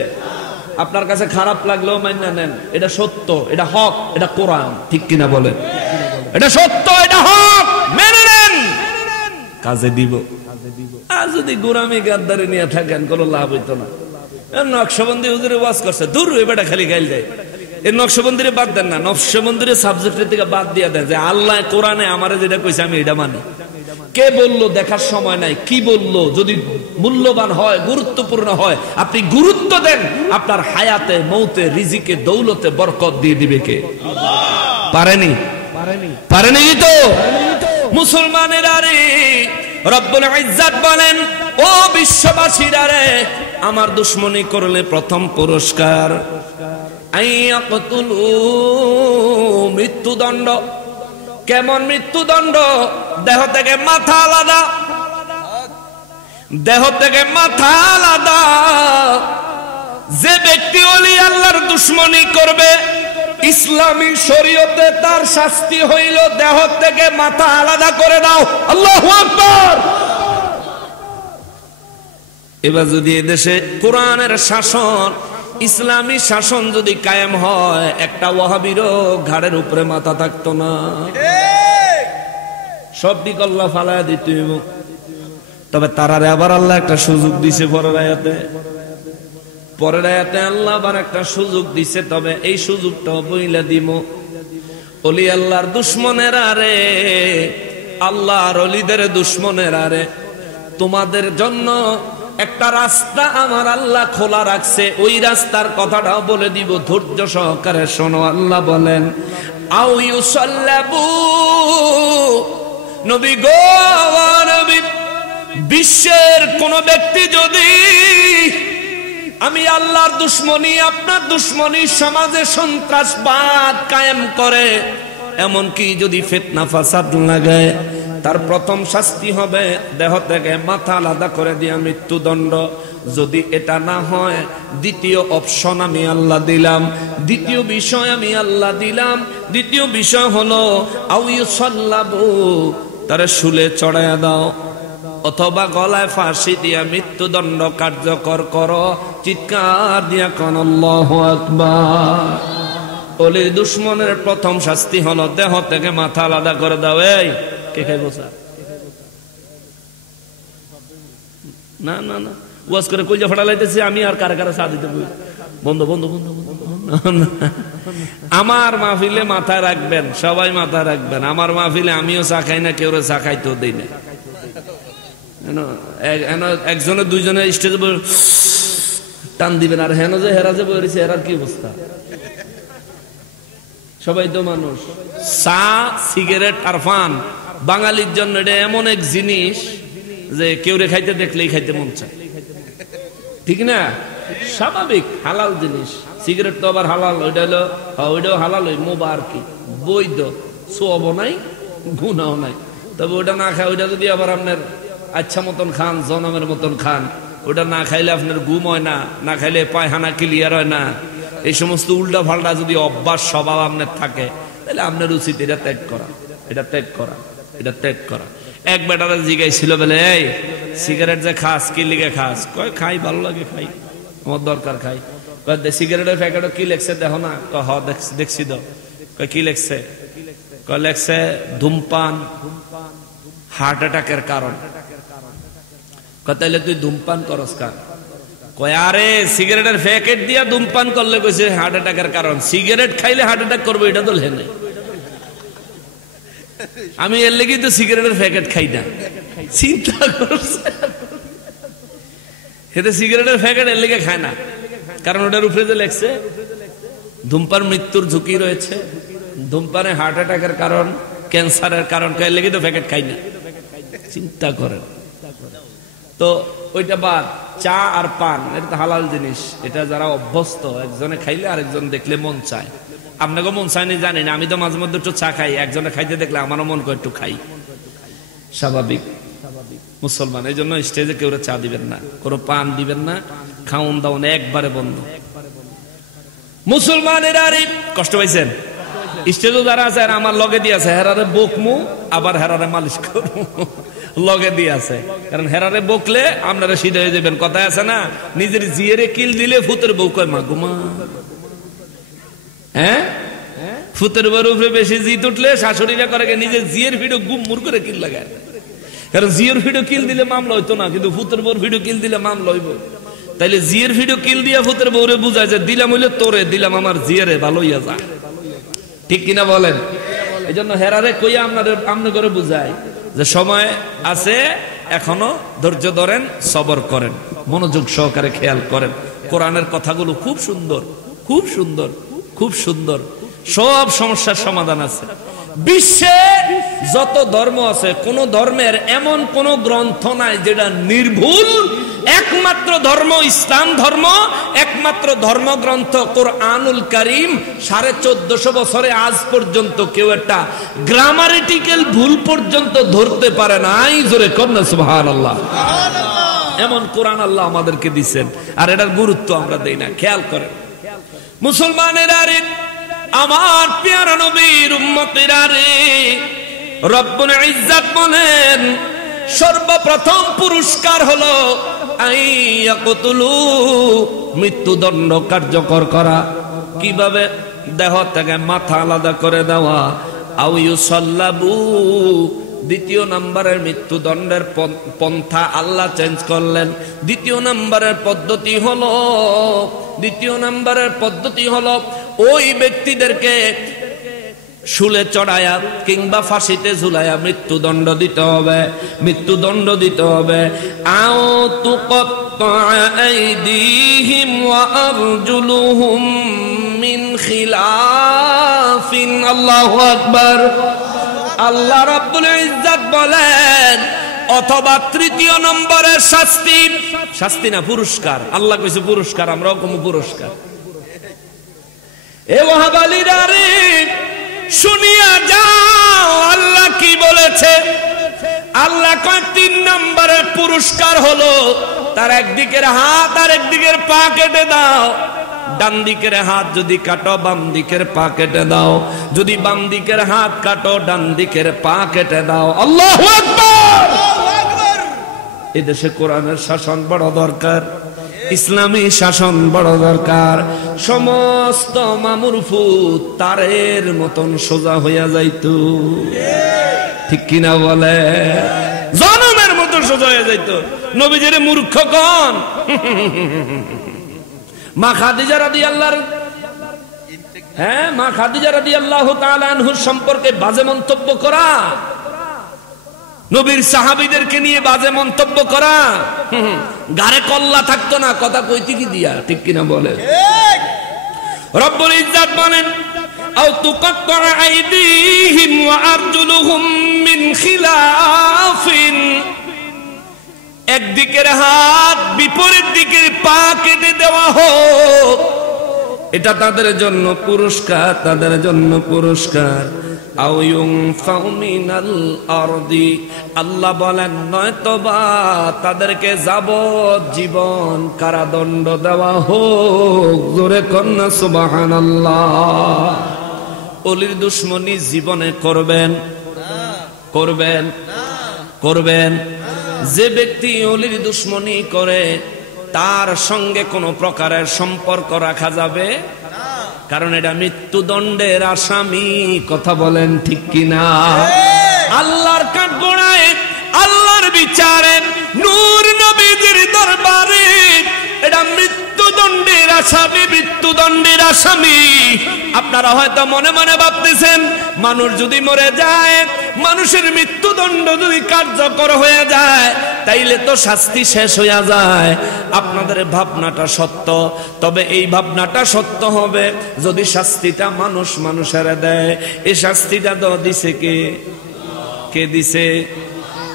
আপনার কাছে খারাপ লাগলেও মাইনা নেন, এটা সত্য, এটা হক, এটা কোরআন, ঠিক কিনা বলেন? এটা সত্য, এটা হক, মেনে নেন, কাজে দিব। আর যদি গোরামি গাদ্দারি নিয়ে থাকেন কোনো লাভ হইতো না। নকশবন্দি হুজুরে ওয়াজ করছে, দূর এবারে খালি গাইল যায়। এই নকশবন্দিরে বাদ দেন না, নকশবন্দির সাবজেক্টের থেকে বাদ দিয়ে দেন যে আল্লাহ কোরআনে আমারে যেটা কইছে আমি এটা মানি। কে বললো দেখার সময় নাই, কি বললো যদি মূল্যবান হয়, গুরুত্বপূর্ণ হয়, আপনি গুরুত্ব দেন, আপনার হায়াতে মৌতে রিজিকে দৌলতে বরকত দিয়ে দিবে কে? পারেনি তো মুসলমানেরা রে। রব্বুল ইজ্জাত বলেন ও বিশ্ববাসীরা রে, আমার দুশমনী করলে প্রথম পুরস্কার আইয়াকতুলু, মৃত্যুদণ্ড। কেমন মৃত্যুদণ্ড? দেহ থেকে মাথা আলাদা, দেহ থেকে মাথা আলাদা। যে ব্যক্তি ওলি আল্লাহর দুশমনী করবে, ইসলামী শরীয়তে তার শাস্তি হইল দেহ থেকে মাথা আলাদা করে দাও। আল্লাহু আকবার। এবার যদি এদেশে কোরআনের শাসন, ইসলামী শাসন যদি কায়েম হয়, একটা ওয়াহাবিরও ঘাড়ের উপরে মাথা থাকতো না, সব দিক আল্লাহ ফালায়া দিত। তবে তারারে আবার আল্লাহ একটা সুযোগ দিছে পরের আয়াতে আল্লাহ আবার একটা সুযোগ দিছে। তবে এই সুযোগটাও বইলা দিব, ওলি আল্লাহর দুশমনেরা রে, আল্লাহর ওলিদের দুশমনেরা রে, তোমাদের জন্য একটা রাস্তা আমার আল্লাহ খোলা রাখছে। ওই রাস্তার কথাটাও বলে দিব, ধৈর্য সহকারে শোনো। আল্লাহ বলেন আও ইউসাল্লাবু, নবী গো নবী, বিশ্বের কোন ব্যক্তি যদি আমি আল্লাহর দুশমনী, আপনার দুশমনী, সমাজে সন্ত্রাসবাদ কায়েম করে, এমনকি যদি ফিতনা ফাসাদ লাগায়, তার প্রথম শাস্তি হবে দেহ থেকে মাথা আলাদা করে দিয়া মৃত্যুদণ্ড। যদি এটা না হয়, দ্বিতীয় অপশন আমি আল্লাহ দিলাম, দ্বিতীয় বিষয় আমি আল্লাহ দিলাম। দ্বিতীয় বিষয় হলো আও ইউসাল্লাবু, তারে শুলে চড়াইয়া দাও, অথবা গলায় ফাঁসি দিয়া মৃত্যুদণ্ড কার্যকর করো। চিৎকার দিয়া কোন আল্লাহু আকবার। ওলির দুশ্মনের প্রথম শাস্তি হলো দেহ থেকে মাথা আলাদা করে দাও। এই কে খাই বসা না না না, ওয়াজ করে কইজা ফাটা লাইতেছি আমি, আর কারে কারে চা দিতে বই বন্ধ বন্ধ বন্ধ বন্ধ। আমার মাহফিলে মাথায় রাখবেন, সবাই মাথায় রাখবেন, আমার মাহফিলে আমিও চা খাই না, কেউ চা খাইতেও দেই না। একজনে দুইজনে স্টেজে টান দিবেন, আর হেন যে হেরা যে বইছে হেরার কি অবস্থা? সবাই তো মানুষ। চা, সিগারেট আর পান বাঙালির জন্য এটা এমন এক জিনিস যে কেউ রে খাইতে দেখলেই খাইতে মন চায়, ঠিক না? স্বাভাবিক হালাল জিনিস। সিগারেট তো আবার হালাল, ওইটা হলো ওইটাও হালাল, ওই মোবার কি বৈধ, সোয়াবও নাই গুনাও নাই। তবে ওটা না খায়, ওইটা যদি আবার আপনার আচ্ছা মতন খান, জনমের মতন খান, ওটা না খাইলে আপনার ঘুম হয় না, না খাইলে পায়খানা ক্লিয়ার হয় না, এই সমস্ত উল্টা ফাল্টা যদি অভ্যাস স্বভাব আপনার থাকে, তাহলে আপনার উচিত এটা ত্যাগ করা, এটা ত্যাগ করা, এটা ত্যাগ করা। এক বেটারা জিগাইছিল বলে, এই সিগারেট যে খাস কি লিগে খাস? কয় খাই, ভালো লাগে খাই, আমার দরকার খাই। সিগারেটের প্যাকেটে কি লেখছে দেখো না? হ দেখছি তো। কয় কি লেখছে? কয় লেখছে ধূমপান হার্ট অ্যাটাকের কারণ। কয় তাইলে তুই ধূমপান করস কার? কয় আরে সিগারেটের প্যাকেট দিয়া ধূমপান করলে কইছে হার্ট অ্যাটাকের কারণ, সিগারেট খাইলে হার্ট অ্যাটাক করবে এটা তো লেখে নাই। আমি এর লেগেই তো সিগারেটের প্যাকেট খাই না। চিন্তা করছে, এতে সিগারেটের প্যাকেট এর লেগে খায় না, কারণ ওটার উপরে যে লেখছে ধূমপান মৃত্যুর ঝুঁকি রয়েছে, ধূমপানে হার্ট অ্যাটাকের কারণ, ক্যান্সারের কারণ, এর লেগে তো প্যাকেট খাই না। চিন্তা করেন তো। ওইটা বাদ, চা আর পান এটা তো হালাল জিনিস, এটা যারা অভ্যস্ত, একজনে খাইলে আরেকজন দেখলে মন চায়। আপনাকে মন চায়নি জানি না, আমি তো মাঝে মধ্যে একটু চা খাই, একজনে খাইতে দেখলে আমারও মন করে একটু খাই, স্বাভাবিক মুসলমান। এই জন্য স্টেজে কেউ চা দিবেন না, কোনো পান দিবেন না, খাউন দাউন একবারে বন্ধ। মুসলমানের আরে কষ্ট পাইছেন? স্টেজে যারা আছে আমার লগে দিয়ে আছে, হেরারে বকমু আবার হেরারে মালিশ করবো, লগে দিয়ে আছে। কারণ হেরারে বকলে আপনারা সিধা হয়ে যাবেন। কথায় আছে না, নিজের জিয়েরে কিল দিলে ফুতের বউ কয় মা গুমা। হ্যাঁ, ফুতের বউর উপরে বেশি জিত উঠলে শাশুড়িরা করে নিজের জিয়ের ভিডিও গুম মুর করে কিল লাগায়। কারণ জিয়ের ভিডিও কিল দিলে মামলা হইতো না, কিন্তু ফুতের বউর ভিডিও কিল দিলে মামলা হইব। তাইলে জিয়ের ভিডিও কিল দিয়া ফুতের বউরে বুঝায় যে দিলাম হইলে তোরে দিলাম, আমার জিয়েরে ভালো হইয়া যা, ঠিক কিনা বলেন? এই জন্য হেরারে কইয়া আপনার করে বুঝায় যে সময় আছে, এখনো ধৈর্য ধরেন, সবর করেন, মনোযোগ সহকারে খেয়াল করেন। কোরআনের কথাগুলো খুব সুন্দর, খুব সুন্দর, খুব সুন্দর, সব সমস্যার সমাধান আছে। বিশ্বে যত ধর্ম আছে, কোন ধর্মের এমন কোন গ্রন্থ নাই যেটা নির্ভুল। একমাত্র ধর্ম ইসলাম ধর্ম, একমাত্র ধর্মগ্রন্থ কোরআনুল কারীম। 1450 বছরে আজ পর্যন্ত কেউ একটা গ্রামারিটিক্যাল ভুল পর্যন্ত ধরতে পারে নাই। জোরে কন্যা সুবহানাল্লাহ। এমন কোরআন আল্লাহ আমাদেরকে দিচ্ছেন, আর এটার গুরুত্ব আমরা দেই না। খেয়াল করেন মুসলমানেরা রে, আমার প্যারা নবীর উম্মতেরা রে, রব্বুল ইজ্জত বলেন সর্বপ্রথম পুরস্কার হলো আইয়াকুতুলু, মৃত্যুদণ্ড কার্যকর করা। কিভাবে? দেহ থেকে মাথা আলাদা করে দেওয়া। আও ইউসাল্লাবু, দ্বিতীয় নম্বরের মৃত্যুদণ্ডের পন্থা আল্লাহ চেঞ্জ করলেন। দ্বিতীয় নম্বরের পদ্ধতি হলো ওই ব্যক্তিদেরকে শুলে চড়ায়া কিংবা ফাঁসিতে ঝুলায়া মৃত্যুদণ্ড দিতে হবে, মৃত্যুদণ্ড দিতে হবে। আও তুকাত্তা আইদিহিম ওয়া আরজুলুহুম মিন খিলাফিন। আল্লাহু আকবার। আল্লাহ রাব্বুল ইজ্জত বলেন অথবা তৃতীয় নম্বরের শাস্তি, শাস্তি না পুরস্কার। আল্লাহ কইছে পুরস্কার, আমরাও কম পুরস্কার। এ ওয়াহাবালিরা রে, শুনিয়া যাও আল্লাহ কি বলেছে। আল্লাহ কয় 3 নম্বরের পুরস্কার হলো তার একদিকের হাত আর একদিকের পা কেটে দাও। ডান দিকের হাত যদি কাটো বাম দিকের পা কেটে দাও, যদি বাম দিকের হাত কাটো ডান দিকের পা কেটে দাও। আল্লাহু আকবার। এই দেশে কোরআনের শাসন বড় দরকার, ইসলামী শাসন বড় দরকার। সমস্ত মামুর ফুত তারের মতন সোজা হইয়া যাইতো, ঠিক কিনা বলে? জনমের মতো সোজা হয়ে যাইতো। নবীজির মূর্খ কোন? মা খাদিজা রাদিয়াল্লাহু মা খাদিজা রাদিয়াল্লাহু তাআলা আনহুর সম্পর্কে বাজে মন্তব্য করা, নবীর সাহাবীদেরকে নিয়ে বাজে মন্তব্য করা, গারে কল্লা থাকতো না কথা কইতে কি দিয়া, ঠিক কিনা বলে? রব্বুল ইজ্জত বলেন আও তুকাত্তা আইদিহিম ওয়া আরজুলুহুম মিন খিলাফিন, একদিকের হাত বিপরীত দিকের পা কেটে দেওয়া হোক, এটা তাদের জন্য পুরস্কার, তাদের জন্য পুরস্কার। আও ইউনফাউ মিনাল আরদি, আল্লাহ বলেন নয়তোবা তাদেরকে যাবজ্জীবন কারাদণ্ড দেওয়া হোক। জোরে কন্যা সুবহানাল্লাহ। অলির দুশমনি জীবনে করবেন করবেন করবেন? যে ব্যক্তি অলির দুশমনি করে তার সঙ্গে কোনো প্রকারের সম্পর্ক রাখা যাবে? কারণ এটা মৃত্যুদণ্ডের আসামি। কথা বলেন ঠিক কিনা? আল্লাহর কাঠগড়ায়, আল্লাহর বিচারে, নূর নবীজির দরবারে এটা মৃত্যুদণ্ডের আসামি, মৃত্যুদণ্ডের আসামি। আপনারা হয়তো মনে মনে ভাবতেছেন মানুষ যদি মরে যায়, মানুষের মৃত্যুদণ্ড যদি কার্যকর হয়ে যায় তাইলে তো শাস্তি শেষ হয়ে যায়। আপনাদের ভাবনাটা সত্য, তবে এই ভাবনাটা সত্য হবে যদি শাস্তিটা মানুষ মানুষের দেয়। এই শাস্তিটা তো দিছে কে? কে দিছে?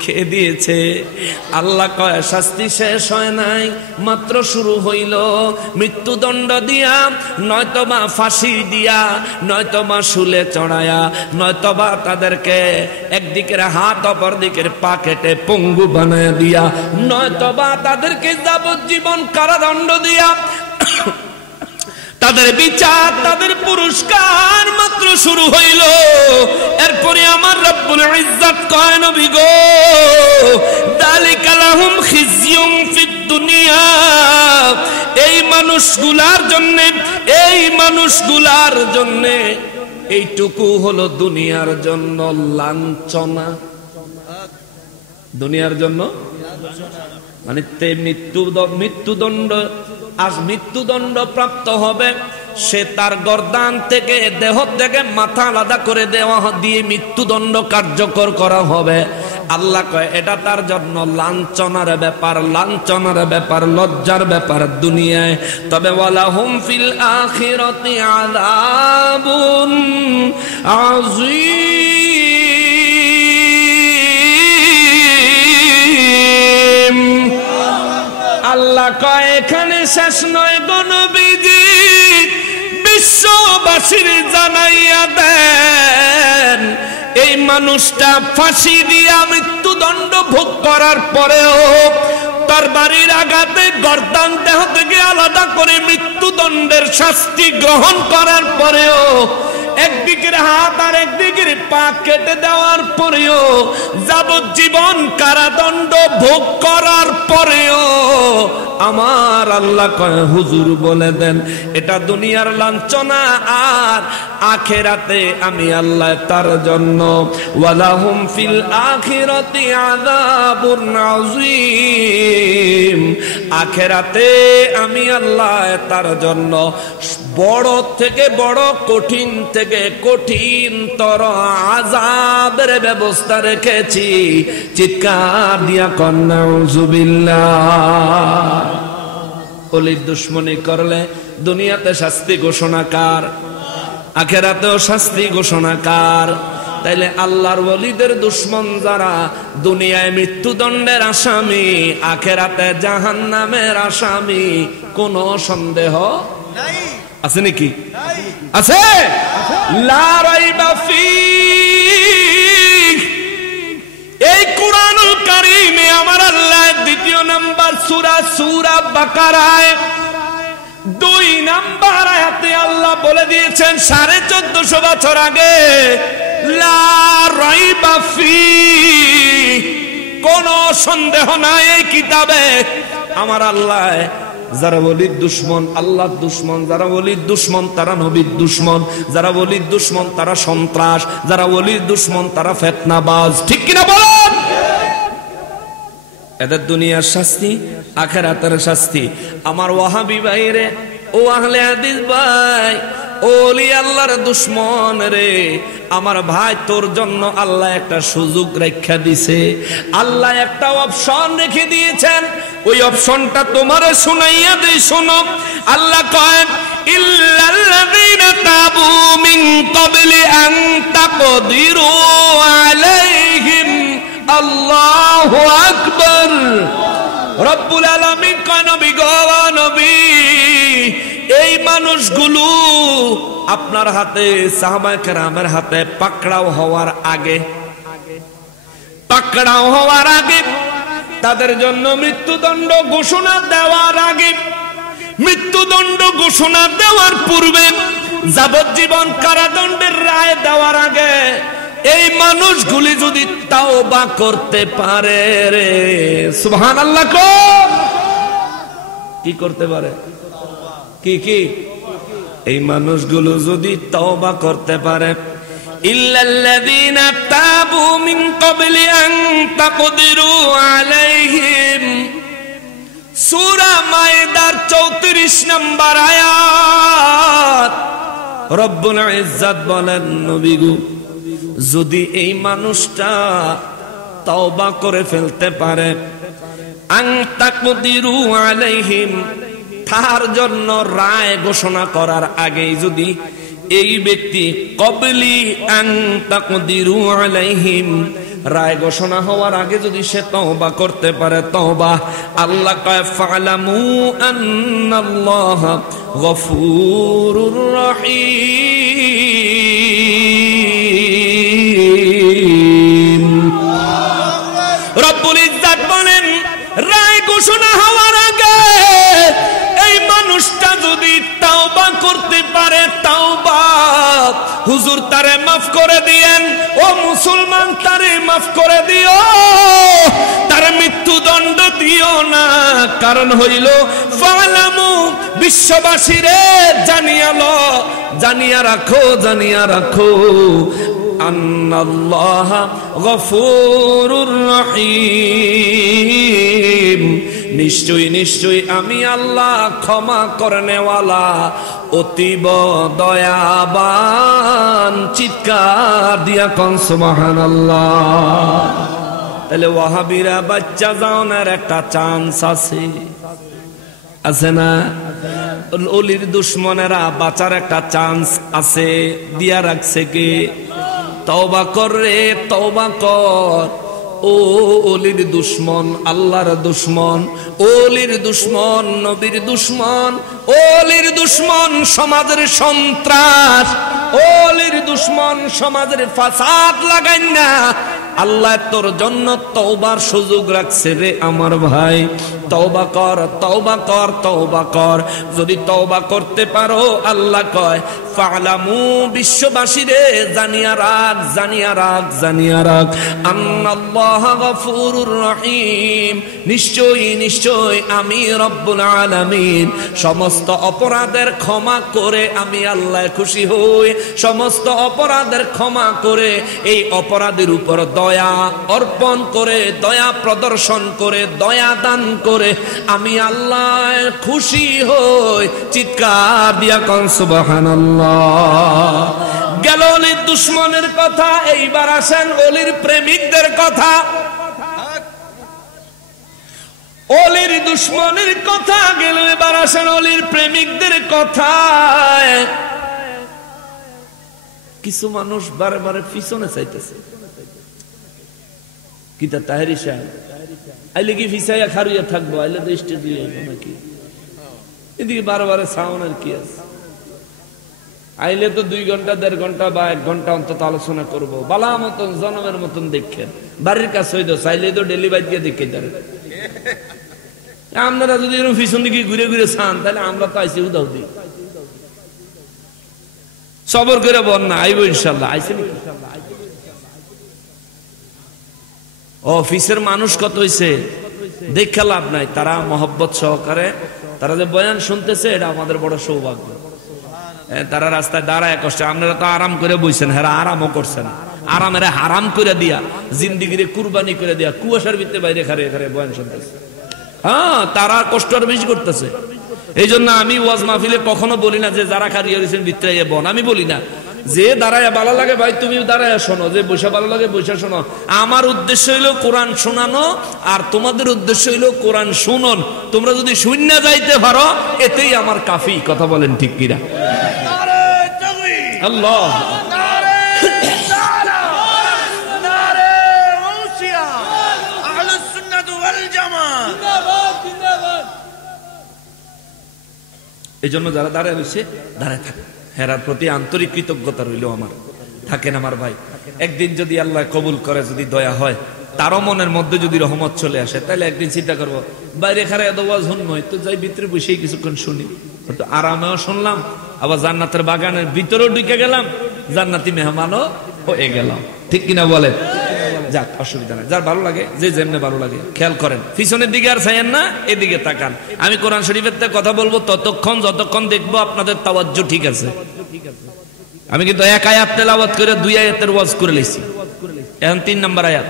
কে দিয়েছে? আল্লাহ কয় শাস্তি শেষ হয় নাই, মাত্র শুরু হইল। মৃত্যুদণ্ড দিয়া, নয়তোবা ফাঁসি দিয়া, নয়তোবা শুলে চড়ায়া, নয়তোবা তাদেরকে একদিকের হাত অপর দিকের পা কেটে পঙ্গু বানায়া দিয়া, নয়তোবা তাদেরকে যাবজ্জীবন কারাদণ্ড দিয়া তাদের বিচার, তাদের পুরস্কার মাত্র শুরু হইল। এরপরে আমার রব্বুল ইজ্জত কয় নবী গো যালিকা লাহুম খিজিয়ুম ফিদ দুনিয়া, এই মানুষগুলার জন্য, এই মানুষগুলার জন্য এইটুকু হলো দুনিয়ার জন্য লাঞ্ছনা। দুনিয়ার জন্য মানে মৃত্যুদণ্ড, আজ মৃত্যুদণ্ড প্রাপ্ত হবে সে তার গর্দান থেকে, দেহ থেকে মাথা আলাদা করে দেওয়া দিয়ে মৃত্যুদণ্ড কার্যকর করা হবে। আল্লাহ কয় এটা তার জন্য লাঞ্ছনার ব্যাপার, লাঞ্ছনার ব্যাপার, লজ্জার ব্যাপার দুনিয়ায়। তবে ওয়ালাহুম ফিল আখিরাতি আযাবুন আযীম। আল্লাহ কয় এখানে শেষ নয় গো নবীজি, বিশ্ববাসীর জানাইয়া দেন এই মানুষটা ফাঁসি দিয়া মৃত্যুদণ্ড ভোগ করার পরেও, তরবারির আঘাতে গর্দান দেহ থেকে আলাদা করে মৃত্যুদণ্ডের শাস্তি গ্রহণ করার পরেও, একদিকের হাত আর একদিকের পা কেটে দেওয়ার পরেও, যাবজ্জীবন কারাদণ্ড ভোগ করার পরেও আমার আল্লাহ কয় হুজুর বলে দেন এটা দুনিয়ার লাঞ্ছনা, আর আখিরাতে আমি আল্লাহ তার জন্য ওয়ালাহুম ফিল আখিরাতি আযাবুন আযীম, আখিরাতে আমি আল্লাহ তার জন্য বড় থেকে বড়, কঠিন থেকে কঠিনতর আযাবের ব্যবস্থা রেখেছি। চিৎকার দিয়া কন্যা নাউযুবিল্লাহ। অলির দুশমনি করলে দুনিয়াতে শাস্তি ঘোষণা কার? আখিরাতেও শাস্তি ঘোষণা কার? তাইলে আল্লাহর ওলিদের দুশমন যারা দুনিয়ায় মৃত্যুদণ্ডের আসামি, আখিরাতে জাহান্নামের আসামি, কোনো সন্দেহ নাই। আছে নাকি? আছে। লা রাইবা ফীহ, এই কুরআনুল কারীমে আমার আল্লাহ দ্বিতীয় নাম্বার সূরা বাকারায় 2 নাম্বার আয়াতে আল্লাহ বলে দিয়েছেন 1450 বছর আগে, লা রাইবা ফীহ, কোনো সন্দেহ নাই এই কিতাবে আমার আল্লাহ যারা ওলির দুশমন, আল্লাহর দুশমন, যারা ওলির দুশমন তারা নবীর দুশমন, যারা ওলির দুশমন তারা সন্ত্রাস, যারা ওলির দুশমন তারা ফিতনাবাজ। ঠিক কিনা বলেন? এদের দুনিয়ার শাস্তি, আখিরাতের শাস্তি। আমার ওয়াহাবি ভাইরে, ও আহলে হাদিস ভাই, ওলি আল্লাহর দুশমন রে, আমার ভাই তোর জন্য আল্লাহ একটা সুযোগ রেখা দিছে, আল্লাহ একটা অপশন রেখে দিয়েছেন। ওই অপশনটা তোমারে শুনাইয়া দেই, শোনো। আল্লাহ কয়, ইল্লাল্লাযীনা তাবু মিন ক্বাবলি আন তাকদিরু আলাইহিম, আল্লাহু আকবার। রব্বুল আলামিন কয়, নবী গো নবী, এই মানুষগুলো আপনার হাতে, সাহাবায়ে কেরামের হাতে পাকড়াও হওয়ার আগে, তাদের জন্য মৃত্যুদণ্ড ঘোষণা দেওয়ার আগে, মৃত্যুদণ্ড ঘোষণা দেওয়ার পূর্বে, যাবজ্জীবন কারাদণ্ডের রায় দেওয়ার আগে এই মানুষগুলি যদি তাওবা করতে পারে রে, সুবহানাল্লাহ, কি করতে পারে? কি এই মানুষগুলো যদি তওবা করতে পারে, ইল্লাল্লাযীনা তাবু মিন ক্বাবলি আন তাকদিরু আলাইহিম, সূরা মায়েদার 34 নম্বর আয়াত। রব্বুল ইজ্জত বলেন, নবী গো, যদি এই মানুষটা তওবা করে ফেলতে পারে, আন তাকদিরু আলাইহিম, তার জন্য রায় ঘোষণা করার আগেই যদি এই ব্যক্তি ক্বাবলি আন তাকদিরু আলাইহিম, রায় ঘোষণা হওয়ার আগে যদি সে তওবা করতে পারে, তওবা, আল্লাহ কয়, ফালামু আন্নাল্লাহা গফুরুর রহিম। রব্বুল ইজ্জত বলেন, রায় ঘোষণা হওয়ার আগে এই মানুষটা যদি তাওবা করতে পারে, তাওবা, হুজুর তারে মাফ করে দিয়েন, ও মুসলমান তারে মাফ করে দিও, তার মৃত্যুদণ্ড দিও না। কারণ হইল, ফালামু, বিশ্ববাসীরে জানিয়ালো, জানিয়া রাখো, আন্নাল্লাহা গফুরুর রহিম, নিশ্চয়ই আমি আল্লাহ ক্ষমা করনেওয়ালা, অতীব দয়াবান। চিৎকার দিয়া কোন সুবহানাল্লাহ। তাহলে ওয়াহাবিরা বাচ্চা জাওনের একটা চান্স আছে না? ওলির দুশমনেরা বাঁচার একটা চান্স আছে, দিয়া রাখছে কে? তওবা কর রে, তওবা কর। ও ওলির দুশমন, আল্লাহর দুশমন, ওলির দুশমন, নবীর দুশমন, ওলির দুশমন সমাজের সন্ত্রাস, ওলির দুশমন সমাজের ফাসাদ লাগাই না। আল্লাহ তোর জন্য তওবার সুযোগ রাখছে রে আমার ভাই। তওবা কর, তওবা কর, তওবা কর। যদি তওবা করতে পারো, আল্লাহ কয়, ফালামু, বিশ্ববাসী রে জানিয়া রাখ, আন্নাল্লাহা গফুরুর রহিম, নিশ্চয়ই আমি রব্বুল আলামিন সমস্ত অপরাধের ক্ষমা করে আমি আল্লাহ খুশি হই। সমস্ত অপরাধের ক্ষমা করে এই অপরাধের উপর দয়া অর্পণ করে, দয়া প্রদর্শন করে, দয়া দান করে আমি আল্লাহ খুশি হই। চিৎকার দিয়া কোন সুবহানাল্লাহ। গেল ওলির দুশমনের কথা, এইবার আসেন ওলির প্রেমিকদের কথা। ওলির দুশমনের কথা গেল, এবার আসেন ওলির প্রেমিকদের কথা। কিছু মানুষ বারে বারে পিছনে চাইতেছে, কিতা তাহেরি সাহেব আইলে কি ফিসাইয়া খারুইয়া থাকবো, আইলে তো স্টেজ দিয়ে নাকি, এদিকে বারে বারে সাউন্ড আর কি আছে। আইলে তো 2 ঘন্টা 1.5 ঘন্টা বা 1 ঘন্টা অন্তত আলোচনা করব, বালা মতন জনমের মতন দেখেন। বাড়ির কাছে হইতো চাইলে তো ডেলি বাইক দিয়ে দেখে যান। আপনারা যদি এরকম পিছন দিকে ঘুরে ঘুরে চান তাহলে আমরা তো আইসি উদাও দিই। সবর করে বল না, আইব ইনশাল্লাহ। আইসি নাকি? অফিসের মানুষ কত হইছে দেখা লাভ নাই, তারা মহব্বত সহকারে তারা যে বয়ান শুনতেছে, এটা আমাদের বড় সৌভাগ্য। তারা রাস্তায় দাঁড়ায় কষ্ট, আপনারা তো আরাম করে বইছেন, হ্যাঁ আরামও করছেন। আরামের হারাম করে দিয়া, জিন্দিগিরে কুরবানি করে দিয়া, কুয়াশার ভিতরে বাইরে খারে খারে বয়ান শুনতেছে। হ্যাঁ, তারা কষ্ট আর বেশি করতেছে। এই জন্য আমি ওয়াজ মাহফিলে কখনো বলি না যে যারা খারিয়া রয়েছেন ভিতরে বন, আমি বলি না। যে দাঁড়ায় ভালো লাগে ভাই তুমি দাঁড়ায় শোনো, যে বসে ভালো লাগে বসে শোনো। আমার উদ্দেশ্য হইলো কোরআন শোনানো, আর তোমাদের উদ্দেশ্য হইলো কোরআন শুনন। তোমরা যদি শূন্য যাইতে পারো এতেই আমার কাফি। কথা বলেন ঠিক কিনা? আল্লাহ এই জন্য যারা দাঁড়ায় রয়েছে দাঁড়ায় থাকে, হেরার প্রতি আন্তরিক কৃতজ্ঞতা রইল আমার। থাকেন আমার ভাই, একদিন যদি আল্লাহ কবুল করে, যদি দয়া হয়, তারও মনের মধ্যে যদি রহমত চলে আসে, তাহলে একদিন চিন্তা করবো বাইরে খারা এত ওয়াজ হন নয় তো যাই ভিতরে বসেই কিছুক্ষণ শুনি, তো আরামেও শুনলাম, আবার জান্নাতের বাগানের ভিতরেও ঢুকে গেলাম, জান্নাতি মেহমানও হয়ে গেলাম। ঠিক কিনা বলেন? যাক, অসুবিধা নাই, যার ভালো লাগে, যে যেমনে ভালো লাগে। খেয়াল করেন, পিছনের দিকে আর চাইয়েন না, এদিকে তাকান। আমি কোরআন শরীফের থেকে কথা বলবো ততক্ষণ যতক্ষণ দেখবো আপনাদের তাওয়াজ্জু ঠিক আছে। আমি কিন্তু 1 আয়াত তেলাওয়াত করে 2 আয়াতের ওয়াজ করে লেছি, এখন 3 নম্বর আয়াত।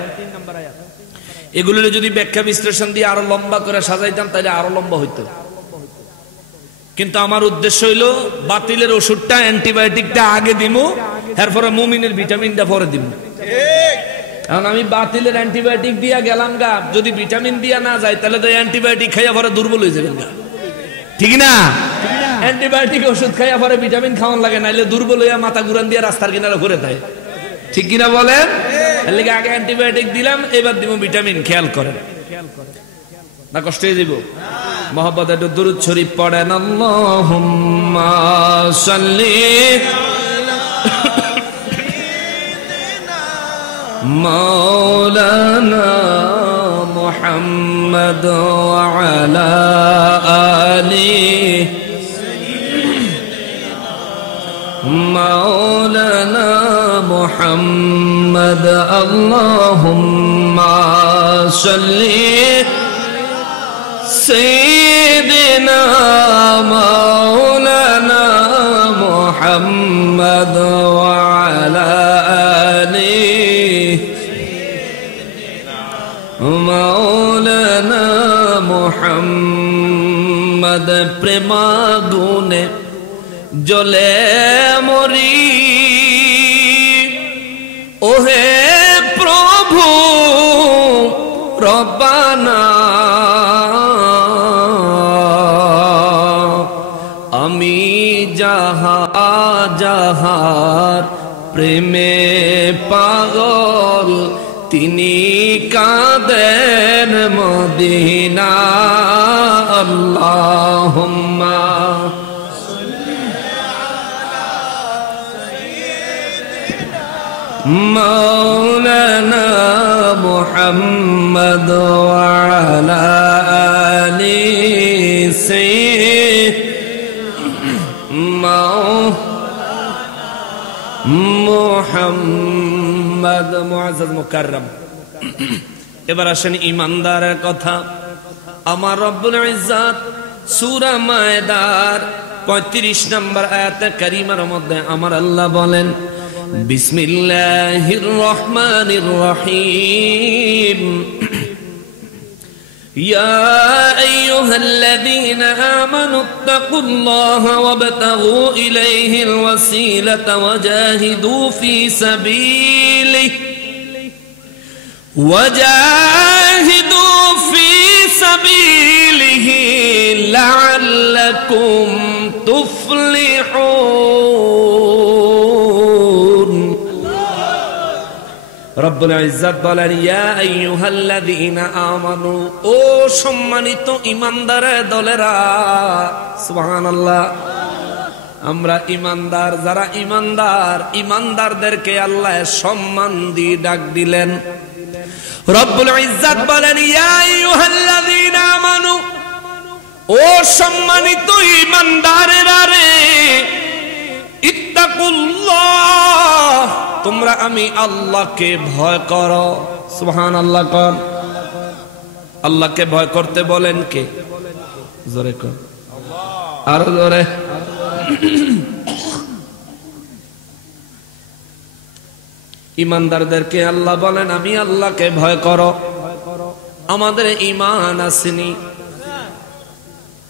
এগুলো যদি ব্যাখ্যা বিশ্লেষণ দিয়ে আরো লম্বা করে সাজাইতাম তাহলে আরো লম্বা হইতো, কিন্তু আমার উদ্দেশ্য হইলো বাতিলের ওষুধটা, অ্যান্টিবায়োটিকটা আগে দিমু, এরপরে মুমিনের ভিটামিনটা পরে দিমু। এখন আমি বাতিলের অ্যান্টিবায়োটিক দিয়া গেলাম গা, যদি ভিটামিন দিয়া না যায় তাহলে তো অ্যান্টিবায়োটিক খাইয়া পরে দুর্বল হয়ে যাবেন গা। ঠিক না? অ্যান্টিবায়োটিক ওষুধ খাইয়া পরে ভিটামিন খাওয়ান লাগে, নাইলে দুর্বল হইয়া মাথা ঘুরান দিয়ে রাস্তার কিনারে ঘুরে থাকে। ঠিক কিনা বলেন? এর লিগে আগে অ্যান্টিবায়োটিক দিলাম, এবার দিব ভিটামিন। খেয়াল করেন না, কষ্ট হয়ে যাব। মোহাম্মদ একটু দুরূদ শরীফ পড়েন। আল্লাহুম্মা সাল্লি মাওলানা মুহাম্মদ ওয়া আলা আলিহি মাওলানা মুহাম্মদ। আল্লাহুম্মা সাল্লি সাইয়্যিদিনা মাওলানা মুহাম্মদ ওয়া আলা আলিহি মাওলানা মুহাম্মদ। প্রেমাগুনে জ্বলে মরি ওহে প্রভু রব্বানা, আমি যাহা যাহার প্রেমে পাগল, তিনি কাঁদেন মদিনা। আল্লাহুম্মা মাওলানা মুহাম্মদ ওয়া আলা আলিহি সাইয়্যিদিনা মুহাম্মদ। মুআজ্জাজ মুকাররম, এবার আসেন ইমানদারের কথা। আমার রব্বুল ইজ্জত সূরা মায়েদার 35 নম্বর আয়াতে কারিমার মধ্যে আমার আল্লাহ বলেন, বিসমিল্লাহির রহমানির রহিম, ইয়া আইয়ুহাল্লাযীনা আমানু তাকুল্লাহা ওয়াবতাগু ইলাইহিল ওয়াসিলাতা ওয়াজাহিদু ফী সাবিলিহি লাআল্লাকুম তুফলিহুন। রব্বুল ইজ্জত বলেন, ইয়া আইয়ুহাল্লাযীনা আমানু, ও সম্মানিত ঈমানদার দলেরা। সুবহানাল্লাহ। আমরা ইমানদার, যারা ইমানদার, ইমানদারদেরকে আল্লাহ সম্মান দিয়ে ডাক দিলেন। রব্বুল ইজ্জাত বলেন, ইয়া আইয়ুহাল্লাযীনা আমানু, ও সম্মানিত ইমানদারেরা রে, ইত্তাকুল্লাহ, তোমরা আমি আল্লাহকে ভয় করো। সুবহানাল্লাহ। কোন আল্লাহকে ভয় করতে বলেন কে? জোরে কোন, আরো জোরে। ইমানদারদেরকে আল্লাহ বলেন আমি আল্লাহকে ভয় করো। আমাদের ঈমান আসেনি,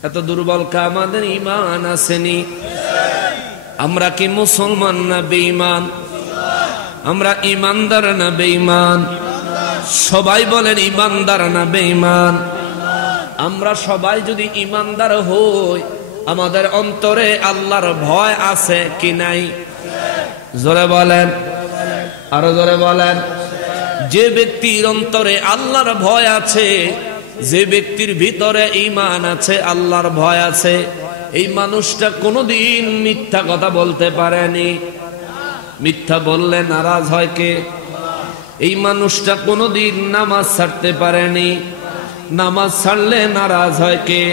এত দুর্বল কা? আমাদের ঈমান আসেনি। আমরা কি মুসলমান না বেঈমান? আমরা ইমানদার না বেঈমান? সবাই বলেন ইমানদার না বেঈমান? আমরা সবাই যদি ইমানদার হই, আমাদের অন্তরে আল্লাহর ভয় আছে কি নাই? জোরে বলেন, আরো জোরে বলেন। যে ব্যক্তির অন্তরে আল্লাহর ভয় আছে, যে ব্যক্তির ভিতরে ঈমান আছে, আল্লাহর ভয় আছে, এই মানুষটা কোনোদিন মিথ্যা কথা বলতে পারেনি। মিথ্যা বললে নারাজ হয় কে? এই মানুষটা কোনোদিন নামাজ ছাড়তে পারেনি। নামাজ ছাড়লে নারাজ হয় কে?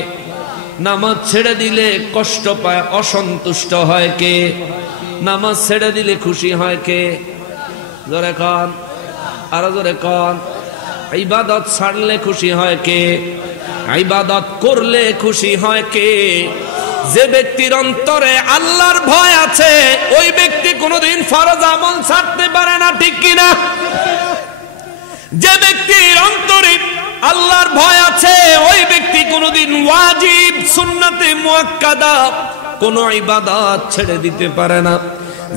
নামাজ ছেড়ে দিলে কষ্ট পায়, অসন্তুষ্ট হয় কে? নামাজ ছেড়ে দিলে খুশি হয় কে? জোরে কন, আরো জোরে কন। ইবাদত ছাড়লে খুশি হয় কে? ইবাদত করলে খুশি হয় কে? যে ব্যক্তির অন্তরে আল্লাহর ভয় আছে, ওই ব্যক্তি কোনোদিন ফরজ আমল ছাড়তে পারে না, ঠিক কিনা? যে ব্যক্তির অন্তরে আল্লাহর ভয় আছে, ওই ব্যক্তি কোনোদিন ওয়াজিব সুন্নাতে মুআক্কাদা কোন ইবাদত ছেড়ে দিতে পারে না।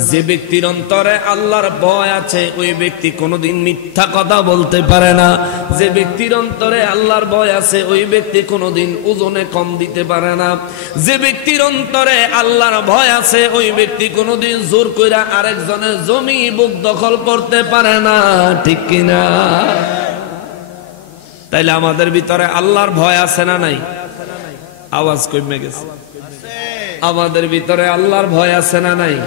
যে ব্যক্তির অন্তরে আল্লাহর ভয় আছে, ওই ব্যক্তি কোনোদিন মিথ্যা কথা বলতে পারে না। যে ব্যক্তির অন্তরে আল্লাহর ভয় আছে, ওই ব্যক্তি কোনোদিন ওজনে কম দিতে পারে না। যে ব্যক্তির অন্তরে আল্লাহর ভয় আছে, ওই ব্যক্তি কোনোদিন জোর কইরা আরেকজনের জমি বুক দখল করতে পারে না, ঠিক কিনা? তাইলে আমাদের ভিতরে আল্লাহর ভয় আছে না নাই? আওয়াজ কমে গেছে। আমাদের ভিতরে আল্লাহর ভয় আছে না নাই?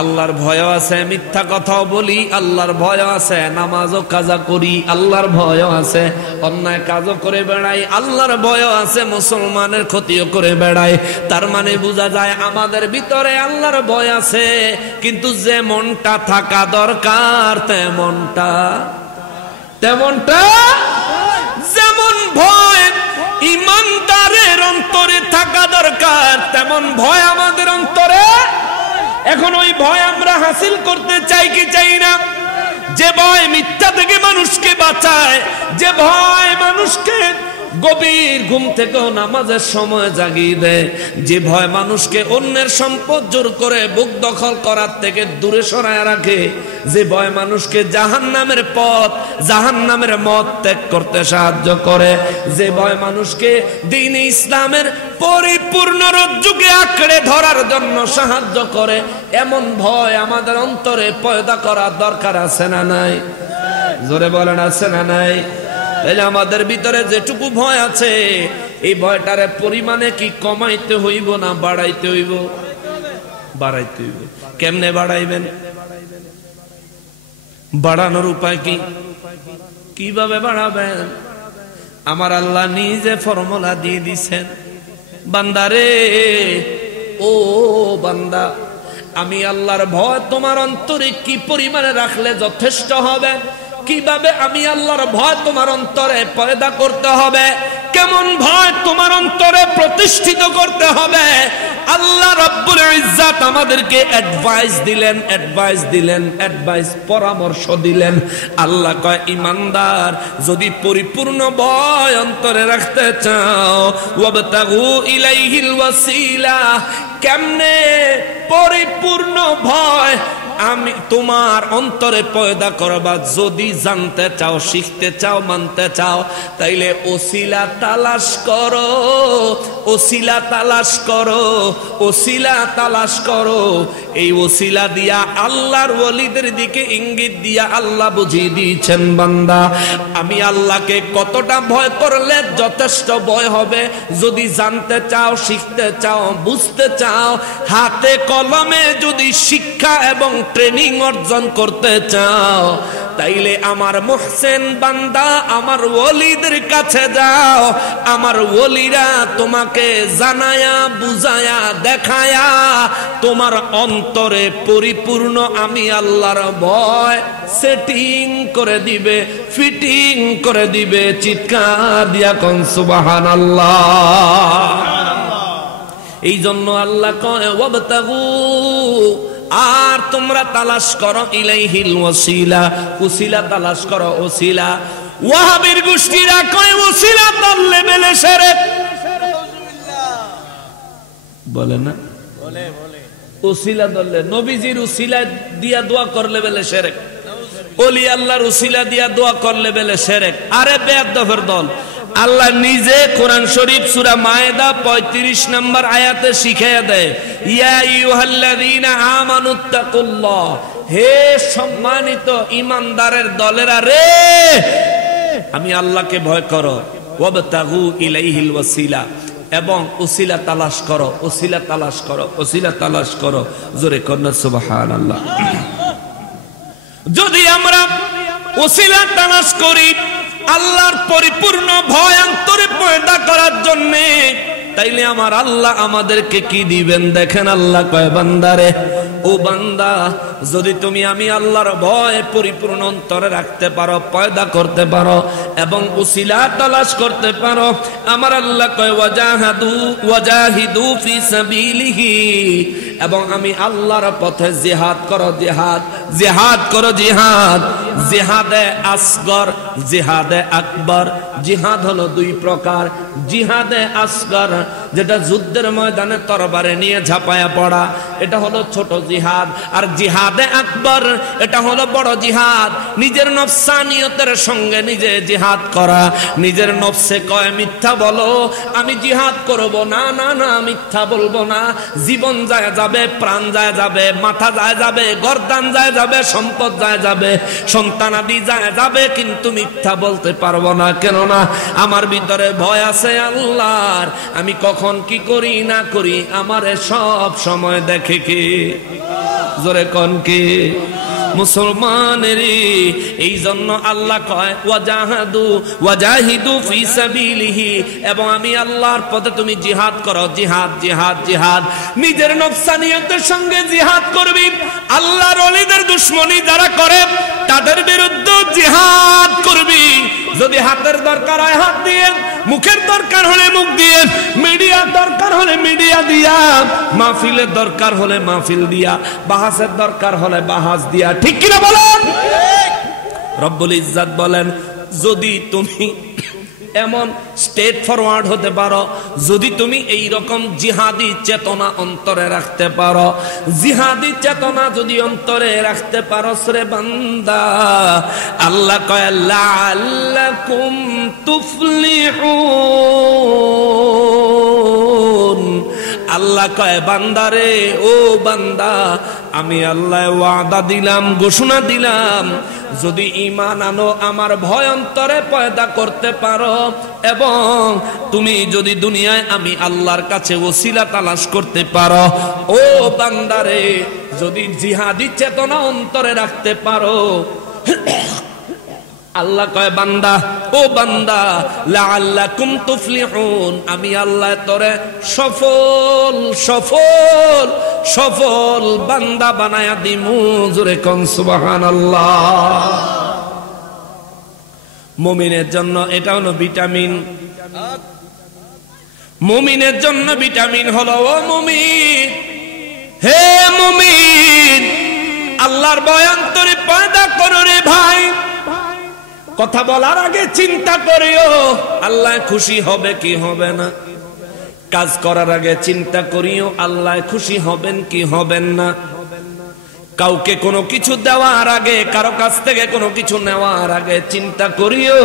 আল্লাহর ভয় আছে, মিথ্যা কথাও বলি, আল্লাহর ভয় আছে, নামাজও কাজা করি, আল্লাহর ভয় আছে, অন্যায় কাজও করে বেড়াই, আল্লাহর ভয় আছে, মুসলমানের ক্ষতিও করে বেড়াই। তার মানে বোঝা যায় আমাদের ভিতরে আল্লাহর ভয় আছে, কিন্তু যে মনটা থাকা দরকার তেমনটা যেমন ভয় ইমানদারের অন্তরে থাকা দরকার, তেমন ভয় আমাদের অন্তরে। এখন ওই ভয় আমরা হাসিল করতে চাই কি চাই না? যে ভয় মিথ্যা থেকে মানুষকে বাঁচায়, যে ভয় মানুষকে গভীর ঘুম থেকেও নামাজের সময় জাগিয়ে দেয়, যে ভয় মানুষকে অন্যের সম্পদ জোর করে বুক দখল করার থেকে দূরে সরায় রাখে, যে ভয় মানুষকে জাহান্নামের পথ, জাহান্নামের মত ত্যাগ করতে সাহায্য করে, যে ভয় মানুষকে দ্বীন ইসলামের পরিপূর্ণ রজ্জুকে আঁকড়ে ধরার জন্য সাহায্য করে, এমন ভয় আমাদের অন্তরে পয়দা করার দরকার আছে না নাই? জোরে বলেন, আছে না নাই? তাহলে আমাদের ভিতরে যেটুকু ভয় আছে, এই ভয়টারে পরিমাণে কি কমাইতে হইব না বাড়াইতে হইব? বাড়াইতে হইব। কেমনে বাড়াইবেন? বাড়ানোর উপায় কি? কিভাবে বাড়াবেন? আমার আল্লাহ নিজে ফর্মুলা দিয়ে দিছেন। বান্দারে, ও বান্দা, আমি আল্লাহর ভয় তোমার অন্তরে কি পরিমাণে রাখলে যথেষ্ট হবে? কিভাবে আমি আল্লাহর ভয় তোমার অন্তরে পয়দা করতে হবে? কেমন ভয় তোমার অন্তরে প্রতিষ্ঠিত করতে হবে? আল্লাহ রাব্বুল ইজ্জাত আমাদেরকে অ্যাডভাইস পরামর্শ দিলেন। আল্লাহ কয়, ইমানদার যদি পরিপূর্ণ ভয় অন্তরে রাখতে চাও, ওয়াবতাগু ইলাইহিল ওয়াসিলা, কেমনে পরিপূর্ণ ভয় আমি তোমার অন্তরে পয়দা করবা। যদি জানতে চাও, শিখতে চাও, মানতে চাও, তাইলে ওসিলা তালাশ করো, ওসিলা তালাশ করো, ওসিলা তালাশ করো। এই ওসিলা দিয়া আল্লাহর ওলিদের দিকে ইঙ্গিত দিয়া আল্লাহ বুঝিয়ে দিয়েছেন, বান্দা আমি আল্লাহকে কতটা ভয় করলে যথেষ্ট ভয় হবে। যদি জানতে চাও, শিখতে চাও, বুঝতে চাও, হাতে কলমে যদি শিক্ষা এবং ট্রেনিং অর্জন করতে চাও, তাইলে আমার মুহসিন বান্দা আমার ওলিদের কাছে যাও। আমার ওলিরা তোমাকে জানায়া বুঝায়া দেখায়া তোমার অন্তরে পরিপূর্ণ আমি আল্লাহর ভয় সেটিং করে দিবে, ফিটিং করে দিবে। চিৎকার দিয়া কোন সুবহানাল্লাহ। এই জন্য আল্লাহ কয় ওয়াবতাগু, আর তোমরা তালাশ করো ইলাইহিল ওয়াসিলা, ওসিলা তালাশ করো, ওসিলা। ওয়াহাবীর গোষ্ঠীরা কয় ওসিলা তার লেভেলে শিরক বলে না, বলে বলে ওসিলা দলে নবীজির ওসিলা দিয়া দোয়া করলে বলে শিরক, ওলি আল্লাহর ওসিলা দিয়া দোয়া করলে বলে শিরক। আরে বেয়াদবের দল, আল্লাহ নিজে কোরআন শরীফ সূরা মায়েদা 35 নম্বর আয়াতে শিখিয়ে দেয়, ইয়া আইয়ুহাল্লাযীনা আমানুত্তাকুল্লাহ, হে সম্মানিত ঈমানদারের দলেরা রে, আমি আল্লাহকে ভয় করো। ওয়াবতাগু ইলাইহিল ওয়াসিলা, এবং ওসিলা তালাশ করো, ওসিলা তালাশ করো, ওসিলা তালাশ করো। জোরে কন্না সুবহানাল্লাহ। যদি আমরা ওসিলা তালাশ করি আল্লাহর পরিপূর্ণ ভয় অন্তরে পয়দা করার জন্য, তাইলে আমার আল্লাহ আমাদেরকে কি দিবেন দেখেন। আল্লাহ কয় বান্দারে, ও বান্দা যদি তুমি আমি আল্লাহর ভয় পরিপূর্ণ অন্তরে রাখতে পারো, পয়দা করতে পারো এবং ওসিলা তালাশ করতে পারো, আমার আল্লাহ কয় ওয়াজাহিদু ফি সাবিলিহি, এবং আমি আল্লাহর পথে জিহাদ করো, জিহাদ, জিহাদ করো, জিহাদ। জিহাদে আসগর, জিহাদে আকবর। জিহাদ হলো দুই প্রকার। জিহাদে আসগর যেটা যুদ্ধের ময়দানে তরবারে নিয়ে ঝাঁপায়া পড়া, এটা হলো ছোট জিহাদ। আর জিহাদে আকবর এটা হলো বড় জিহাদ, নিজের নফসানিয়তের সঙ্গে নিজে জিহাদ করা। নিজের নফসে কয় মিথ্যা বলো, আমি জিহাদ করব না, না না মিথ্যা বলবো না, জীবন যায় যাবে, প্রাণ যায় যাবে, মাথা যায় যাবে, গর্দান যায় যাবে, সম্পদ যায় যাবে, সন্তানাদি যায় যাবে, কিন্তু মিথ্যা বলতে পারবো না। কেননা আমার ভিতরে ভয় আছে আল্লাহর, আমি কখন কি করি না করি আমারে সব সময় দেখে কে। জোরে কোন কে? মুসলমানের। এই জন্য আল্লাহ কয় ওয়াজাহিদু ফি সাবিলিহি, এবং আমি আল্লাহর পথে তুমি জিহাদ করো, জিহাদ, জিহাদ, জিহাদ। নিজের নফসানিয়তের সঙ্গে জিহাদ করবি। আল্লাহর ওলিদের দুশমনি যারা করে তাদের বিরুদ্ধে জিহাদ করবি। যদি হাতের দরকার হয় হাত দিয়ে, মুখের দরকার হলে মুখ দিয়ে, মিডিয়া দরকার হলে মিডিয়া দিয়া, মাহফিলের দরকার হলে মাহফিল দিয়া, বাহাসের দরকার হলে বাহাস দিয়া। ঠিক কিনা বলেন? রব্বুল ইজ্জাত বলেন, যদি তুমি এমন স্টেট ফরওয়ার্ড হতে পারো, যদি তুমি এই রকম জিহাদি চেতনা অন্তরে রাখতে পারো, জিহাদি চেতনা যদি অন্তরে রাখতে পারো রে বান্দা, আল্লাহ কয় লাআল্লাকুম তুফলিহুন। আল্লাহ কয় বান্দারে, ও বান্দা, আমি আল্লাহ ওয়াদা দিলাম, ঘোষণা দিলাম, যদি ঈমান আনো, আমার ভয় অন্তরে পয়দা করতে পারো, এবং তুমি যদি দুনিয়ায় আমি আল্লাহর কাছে ওসিলা তালাশ করতে পারো, ও বান্দারে, যদি জিহাদি চেতনা অন্তরে রাখতে পারো, আল্লাহ কয় বান্দা, ও বান্দা, লাআল্লাকুম তুফলিহুন, আমি আল্লাহ তোরে সফল সফল সফল বান্দা বানায়া দিমু। জোরে কোন সুবহানাল্লাহ। মুমিনের জন্য এটা হলো ভিটামিন। মুমিনের জন্য ভিটামিন হলো, ও মুমিন, হে মুমিন, আল্লাহর ভয় অন্তরে পয়দা করো রে ভাই। কথা বলার আগে চিন্তা করিও আল্লাহ খুশি হবে কি হবে না। কাজ করার আগে চিন্তা করিও আল্লাহ খুশি হবেন কি হবেন না। কাউকে কোনো কিছু দেওয়ার আগে, কারো কাছ থেকে কোনো কিছু নেওয়ার আগে চিন্তা করিও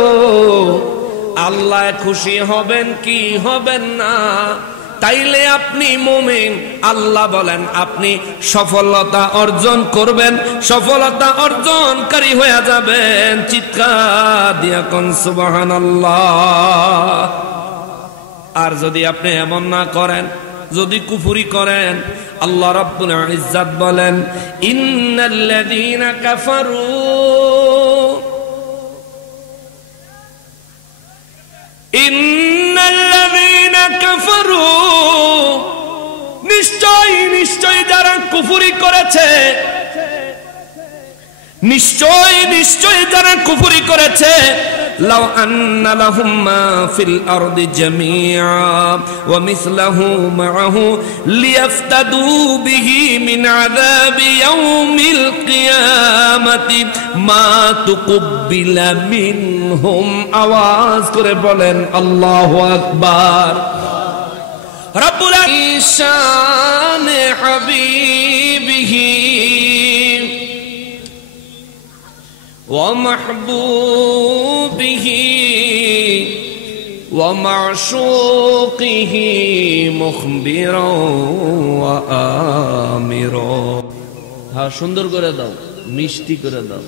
আল্লাহ খুশি হবেন কি হবেন না। তাইলে আপনি মুমিন। আল্লাহ বলেন আপনি সফলতা অর্জন করবেন, সফলতা অর্জনকারী হয়ে যাবেন। চিৎকার দিয়া কোন সুবহানাল্লাহ। আর যদি আপনি এমন না করেন, যদি কুফরি করেন, আল্লাহ রাব্বুল ইজ্জাত বলেন ইন্নাল্লাযীনা কাফারু নিশ্চয় যারা কুফরি করেছে, নিশ্চয় যারা কুফরি করেছে, লাউ আন্না লাহুম মা ফিল আরদি জামিআ ওয়া মিসলাহু মাআহু লিয়াফতাদু বিহি মিন আযাবি ইয়াউমিল কিয়ামাতি মা তুকুব্বিলা মিনহুম। আওয়াজ করে বলেন আল্লাহু আকবার। রব্বুল ঈশান হাবিবিহি ومحبوبه ومعشوقه مخبرا وآمرا। হ্যাঁ, সুন্দর করে দাও, মিষ্টি করে দাও,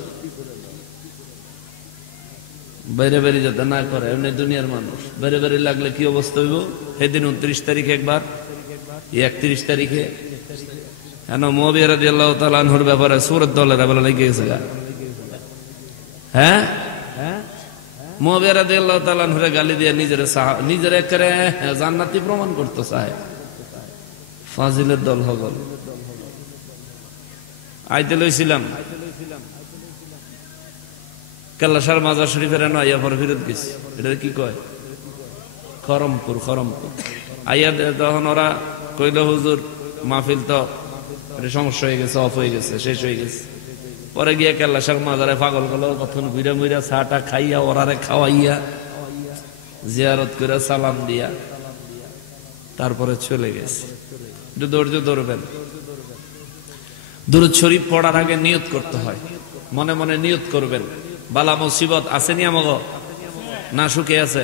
বাইরে বাইরে যাতে না করে। এমনি দুনিয়ার মানুষ বাইরে বাইরে লাগলে কি অবস্থা হইব? সেদিন 29 তারিখে একবার, 31 তারিখে কেন মুআবিয়া রাদিয়াল্লাহু তাআলা আনহুর ব্যাপারে সূরাত দলের বলে লেগে গেছে। হ্যাঁ, মুআবিয়া রাদিয়াল্লাহু তাআলা আনহুরে গালি দিয়ে নিজের একেবারে জান্নাতি প্রমাণ করতে চায়। ফাজিলের দল হগল। আইতে লইছিলাম কেল্লাসার মাজার শরীফের আইয়া পরে ফিরত গেছি। এটা কি কয়? খরমপুর। আইয়া তখন ওরা কইল হুজুর মাহফিল তো সমস্যা হয়ে গেছে, অফ হয়ে গেছে, শেষ হয়ে গেছে। পরে গিয়া কেল্লাসার মাজারে পাগল গেল, কখন ঘুরা মুইরা চাটা খাইয়া ওরারে খাওয়াইয়া জিয়ারত করে সালাম দিয়া তারপরে চলে গেছে। একটু ধৈর্য ধরবেন। দুরূদ শরীফ পড়ার আগে নিয়ত করতে হয়, মনে মনে নিয়ত করবেন। বালা মুসিবত আসেনি আমাগো না? সুখে আছে?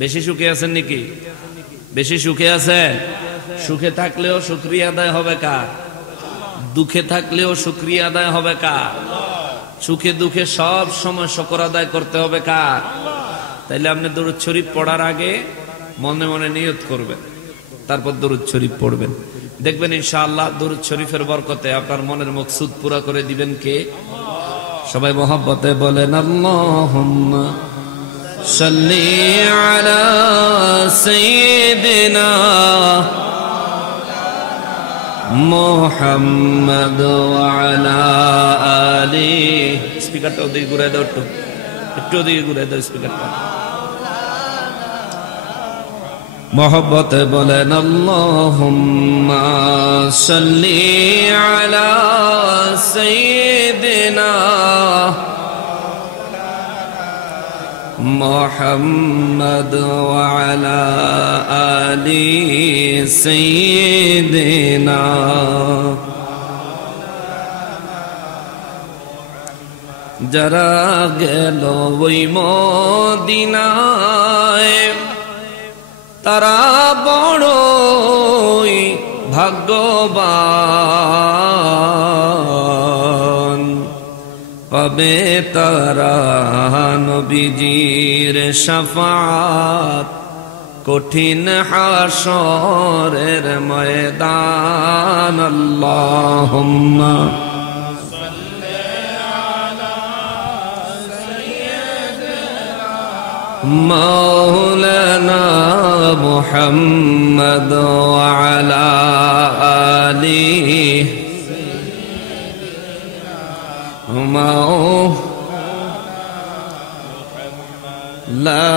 বেশি সুখে আছেন নাকি? বেশি সুখে আছেন? সুখে থাকলেও শুকরিয়া আদায় হবে কার? দুঃখে থাকলেও শুকরিয়া আদায় হবে কার? সুখে দুঃখে সব সময় শুকর আদায় করতে হবে কার? তাইলে আপনি দুরূদ শরীফ পড়ার আগে মনে মনে নিয়ত করবেন, তারপর দুরূদ শরীফ পড়বেন। দেখবেন ইনশাআল্লাহ দুরূদ শরীফের বরকতে আপনার মনের মকসুদ পুরা করে দিবেন কে? সবাই মহব্বতে বলেন আল্লাহুম্মা সাল্লি আলা সাইয়্যিদিনা মুহাম্মদ ওয়া আলা আলিহি। স্পিকারটা ওদিকে ঘুরাই দাও, একটু ওদিকে ঘুরাই দাও স্পিকারটা। মহব্বতে বলেন আল্লাহুম্মা সাল্লি আলা সাইয়্যিদিনা মুহাম্মদ ওয়া আলা আলি সাইয়্যিদিনা। যারা গেল ওই মদিনায় তারা বড়ই ভাগ্যবান, পাবে তারা নবীজির শাফাত কঠিন হাশরের ময়দান। আল্লাহুম্মা মাওলানা মুহাম্মদ ওয়া আলা আলিহি লা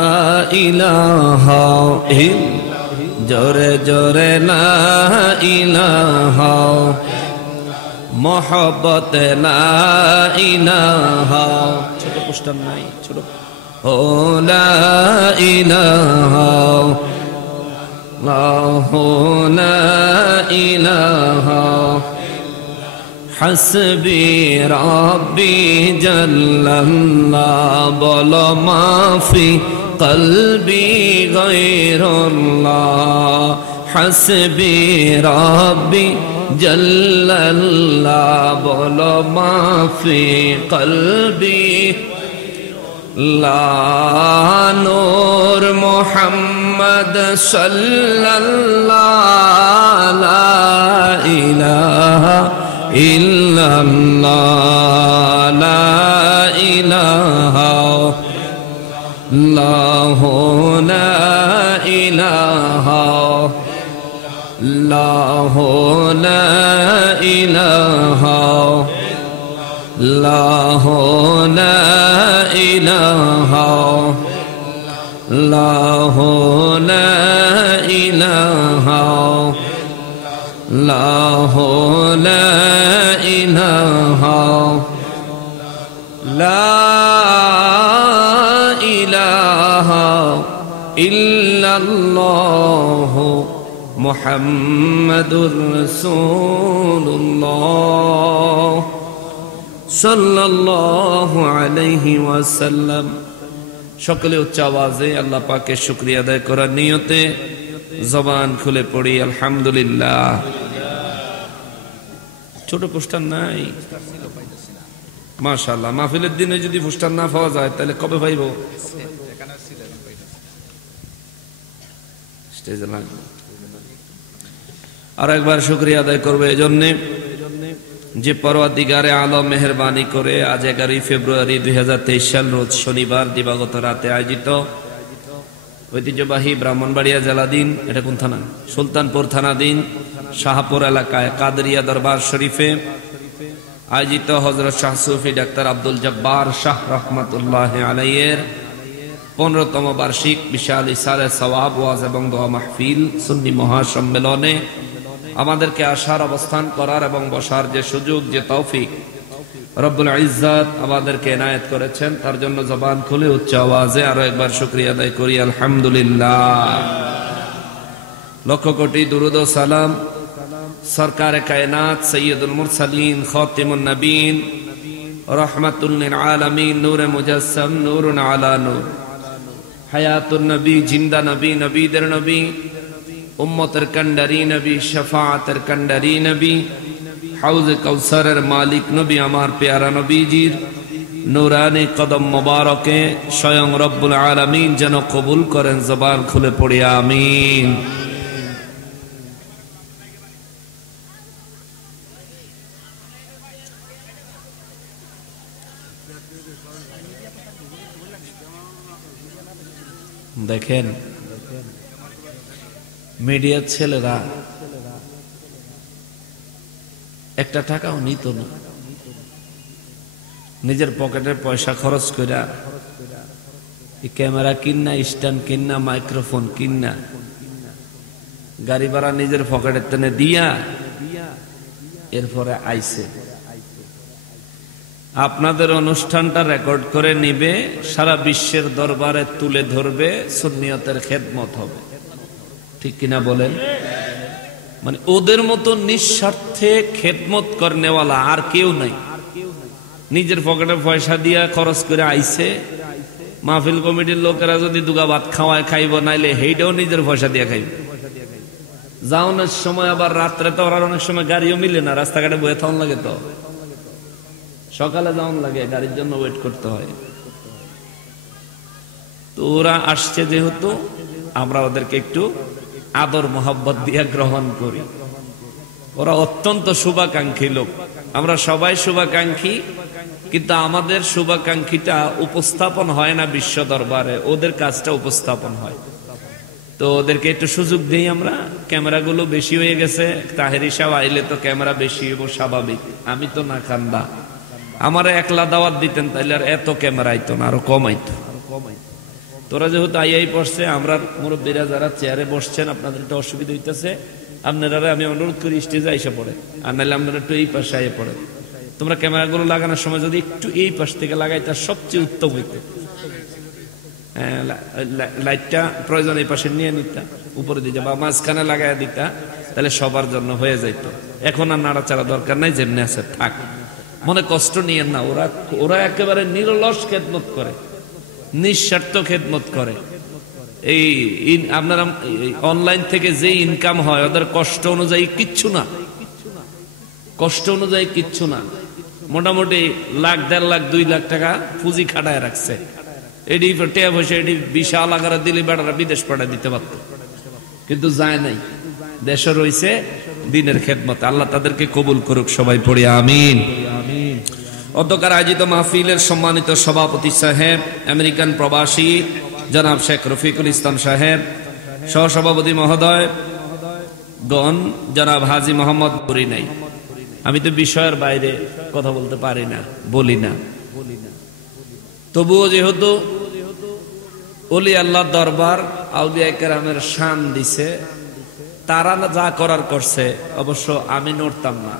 ইলাহা জোরে জোরে লা ইলাহা মোহব্বত লা ইলাহা। ছোট পোস্টার নাই, ছোট ও লা ইলাহা লা ইলাহা হাসবি রাব্বি জাল্লাল্লাহ বলো মাফি কলবি গায়রুল্লাহ হাসবি রাব্বি জাল্লাল্লাহ বলো মাফি কলবি লা নূর মুহাম্মদ সাল্লাল্লাহু লা ইলাহা ইল্লাল্লাহ লা ইলাহা ইল্লাল্লাহু লা ইলাহা ইল্লাল্লাহু লা ইলাহা ইল্লাল্লাহু লা ইলাহা ইল্লাল্লাহু লা ইলাহা ইল্লাল্লাহু লা ইলাহা লা ইলাহা ইল্লাল্লাহ মুহাম্মাদুর রাসূলুল্লাহ সাল্লাল্লাহু আলাইহি ওয়াসাল্লাম। সকলে উচ্চ আওয়াজে আল্লাহ পাকের শুকরিয়া আদায় করার নিয়তে জবান খুলে পড়ি আলহামদুলিল্লাহ। ছোট পোস্টার নাই মাশাআল্লাহ। মাহফিলের দিনে যদি পোস্টার না পাওয়া যায় তাহলে কবে পাইব? স্টেজে লাগবে। আর একবার শুকরিয়া আদায় করবে এজন্য যে পরওয়ারদিগারে আলম মেহেরবানি করে আজ 11 ফেব্রুয়ারি 2023 সাল রোজ শনিবার দিবাগত রাতে আয়োজিত ঐতিহ্যবাহী ব্রাহ্মণবাড়িয়া জেলাধীন, এটা কোন থানা? সুলতানপুর থানাধীন শাহপুর এলাকায় কাদরিয়া দরবার শরীফে আয়োজিত হযরত শাহ সুফি ডাক্তার আব্দুল জব্বার শাহ রহমাতুল্লাহ আলাইহির 15তম বার্ষিক বিশাল ইসারে সওয়াব ওয়াজ এবং দোয়া মাহফিল সুন্নি মহাসম্মেলনে আমাদেরকে আসার, অবস্থান করার এবং বসার যে সুযোগ, যে তৌফিক রব্বুল ইজ্জত আমাদেরকে এনায়েত করেছেন, তার জন্য জবান খুলে উচ্চ আওয়াজে আরো একবার শুকরিয়া আদায় করি আলহামদুলিল্লাহ। লক্ষ কোটি দুরুদ ও সালাম সরকারে কায়নাত সৈয়দুল মুরসালিন খাতিমুন নবীন রহমাতুল লিল আলামিন নূরে মুজাসসাম নূরুন আলা নূর হায়াতুন নবী, জিন্দা নবী, নবীদের নবী, উম্মতের কান্ডারি নবী, শাফাআতের কান্ডারি নবী, হাউজে কাউসারের মালিক নবী আমার পেয়ারা নবীজির নূরানি কদম মোবারকে স্বয়ং রব্বুল আলামিন যেন কবুল করেন। জবান খুলে পড়ি আমিন। দেখেন মিডিয়ার ছেলেরা একটা টাকাও নিত না, নিজের পকেটের পয়সা খরচ করে ক্যামেরা কিনা, স্ট্যান্ড কিনা, মাইক্রোফোন কিনা, গাড়ি ভাড়া নিজের পকেটের টেনে দিয়া এরপরে আইছে আপনাদের অনুষ্ঠানটা রেকর্ড করে নিবে, সারা বিশ্বের দরবারে তুলে ধরবে, সুন্নিয়তের খেদমত হবে। ঠিক কিনা বলেন? মানে ওদের মতো নিঃস্বার্থে খেদমত করনেওয়ালা আর কেউ নাই। নিজের পকেটে পয়সা দিয়া খরচ করে আইছে, মাহফিল কমিটির লোকেরা যদি দুগা ভাত খাওয়ায় খাইব, নাইলে সেইটাও নিজের পয়সা দিয়ে খাইব। যাওয়ানোর সময় আবার রাত্রে তো ওরা অনেক সময় গাড়িও মিলে না, রাস্তাঘাটে বয়ে থাউন লাগে, তো সকালে যাওয়ান লাগে, গাড়ির জন্য ওয়েট করতে হয়। তো ওরা আসছে যেহেতু আমরা ওদেরকে একটু আদর মোহাব্বত দিয়ে গ্রহণ করি। ওরা অত্যন্ত শুভাকাঙ্ক্ষী লোক, আমরা সবাই শুভাকাঙ্ক্ষী, কিন্তু আমাদের শুভাকাঙ্ক্ষীটা উপস্থাপন হয় না বিশ্ব দরবারে, ওদের কাজটা উপস্থাপন হয়। তো ওদেরকে একটু সুযোগ দিই আমরা। ক্যামেরাগুলো বেশি হয়ে গেছে, তাহেরি সাহেব আইলে তো ক্যামেরা বেশি হইব স্বাভাবিক। আমি তো না খান্দা, আমার একলা দাওয়াত দিতেন তাইলে আর এত ক্যামেরা আইতো না, আরো কম আইতো। তোরা যেহেতু আইয়াই পড়ছে, আমরা মুরব্বীরা যারা চেয়ারে বসছেন আপনাদের একটু অসুবিধা হইতেছে, আপনারা আমি অনুরোধ করি স্টেজে আইসা পড়ে, আর নাহলে আপনারা একটু এই পাশে আইয়া পড়ে। তোমরা ক্যামেরাগুলো লাগানোর সময় যদি একটু এই পাশ থেকে লাগাই তার সবচেয়ে উত্তম হইতো। লাইটটা প্রয়োজন এই পাশে নিয়ে নিতা, উপরে দিতে বা মাঝখানে লাগাই দিতা, তাহলে সবার জন্য হয়ে যাইতো। এখন আর নাড়াচাড়া দরকার নাই, যেমনি আছে থাক, মনে কষ্ট নিয়েন না। ওরা একেবারে নিরলস খেদমত করে, নিঃস্বার্থ খেদমত করে। এই আপনারা অনলাইন থেকে যে ইনকাম হয় ওদের কষ্ট অনুযায়ী কিচ্ছু না, কষ্ট অনুযায়ী কিচ্ছু না। মোটামুটি লাখ, 1.5 লাখ, 2 লাখ টাকা পুঁজি খাটায় রাখছে। এটি টেয়া পয়সা এটি বিশাল আকারে দিলে বেড়ারা বিদেশ পাঠায় দিতে পারত, কিন্তু যায় নাই, দেশে রয়েছে দিনের খেদমত। আল্লাহ তাদেরকে কবুল করুক, সবাই পড়ি আমিন। অধ্যকার আয়োজিত মাহফিলের সম্মানিত সভাপতি সাহেব, আমেরিকান প্রবাসী জনাব শেখ রফিকুল ইসলাম সাহেব, সহসভাপতি মহোদয় গণ জনাব হাজী মোহাম্মদ নাই। আমি তো বিষয়ের বাইরে কথা বলতে পারি না, বলি না, তবুও যেহেতু ওলি আল্লাহ দরবার আউলিয়া কেরামের শান দিছে, তারা যা করার করছে, অবশ্য আমি নড়তাম না।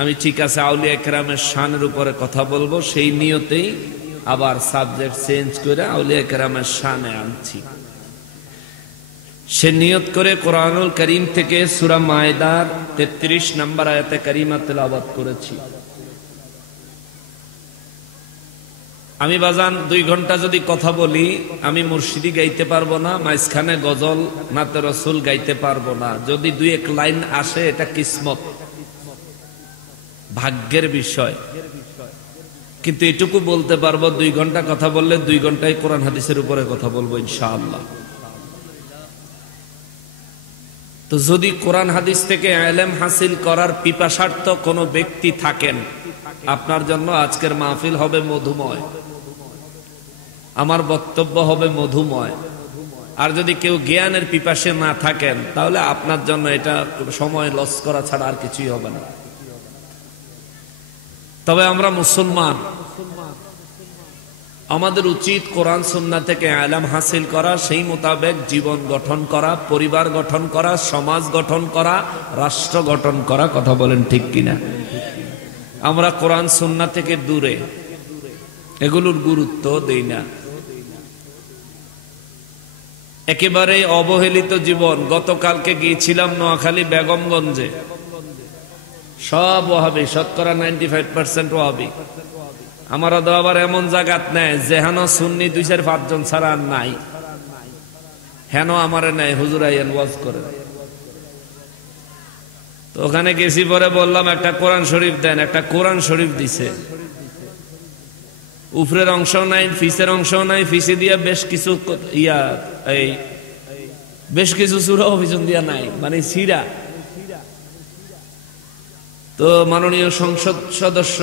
আমি ঠিক আছে আউলিয়া কেরামের শানের উপরে কথা বলবো, সেই নিয়তেই আবার সাবজেক্ট চেঞ্জ করে আউলিয়া কেরামের শানে আনছি। সে নিয়ত করে কোরআনুল কারীম থেকে সূরা মায়দার 33 নম্বর আয়াতে কারিমা তেলাওয়াত করেছি। আমি বাজান 2 ঘন্টা যদি কথা বলি, আমি মুর্শিদি গাইতে পারবো না, মাঝখানে গজল নাতে রসুল গাইতে পারবো না। যদি 2-1 লাইন আসে, এটা কিসমত, ভাগ্যের বিষয়। কিন্তু এটুকু বলতে পারবো, 2 ঘন্টা কথা বললে 2 ঘন্টায় কোরআন হাদিসের উপরে কথা বলবো ইনশাআল্লাহ। তো যদি কোরআন হাদিস থেকে ইলম হাসিল করার পিপাসার্থ কোনো ব্যক্তি থাকেন, আপনার জন্য আজকের মাহফিল হবে মধুময়, আমার বক্তব্য হবে মধুময়। আর যদি কেউ জ্ঞানের পিপাসে না থাকেন, তাহলে আপনার জন্য এটা সময় লস করা ছাড়া আর কিছুই হবে না। তবে আমরা মুসলমান, আমাদের উচিত কোরআন সুন্নাহ থেকে ইলম হাসিল করা, সেই মোতাবেক জীবন গঠন করা, পরিবার গঠন করা, সমাজ গঠন করা, রাষ্ট্র গঠন করা। কথা বলেন ঠিক কিনা? আমরা কোরআন সুন্নাহ থেকে দূরে, এগুলোর গুরুত্ব দেই না, একেবারে অবহেলিত জীবন। গতকালকে গিয়েছিলাম নোয়াখালী বেগমগঞ্জে, সব ওয়াহাবি, শতকরা 95% ওয়াহাবি। আমারা তো আবার এমন জায়গাত নেয় যেহেন সুন্নি 2-4-5 জন ছাড়া আর নাই, হেন আমারে নেয়, হুজুর আইয়েন ওয়াজ করে। তো ওখানে গেছি, পরে বললাম একটা কোরআন শরীফ দেন, একটা কোরআন শরীফ দিছে। উপরের অংশ নাই, ফিসের অংশ নাই, ফিসে দিয়া বেশ কিছু বেশ কিছু সূরা অভিযোগ দিয়া নাই, মানে সিরা। তো মাননীয় সংসদ সদস্য,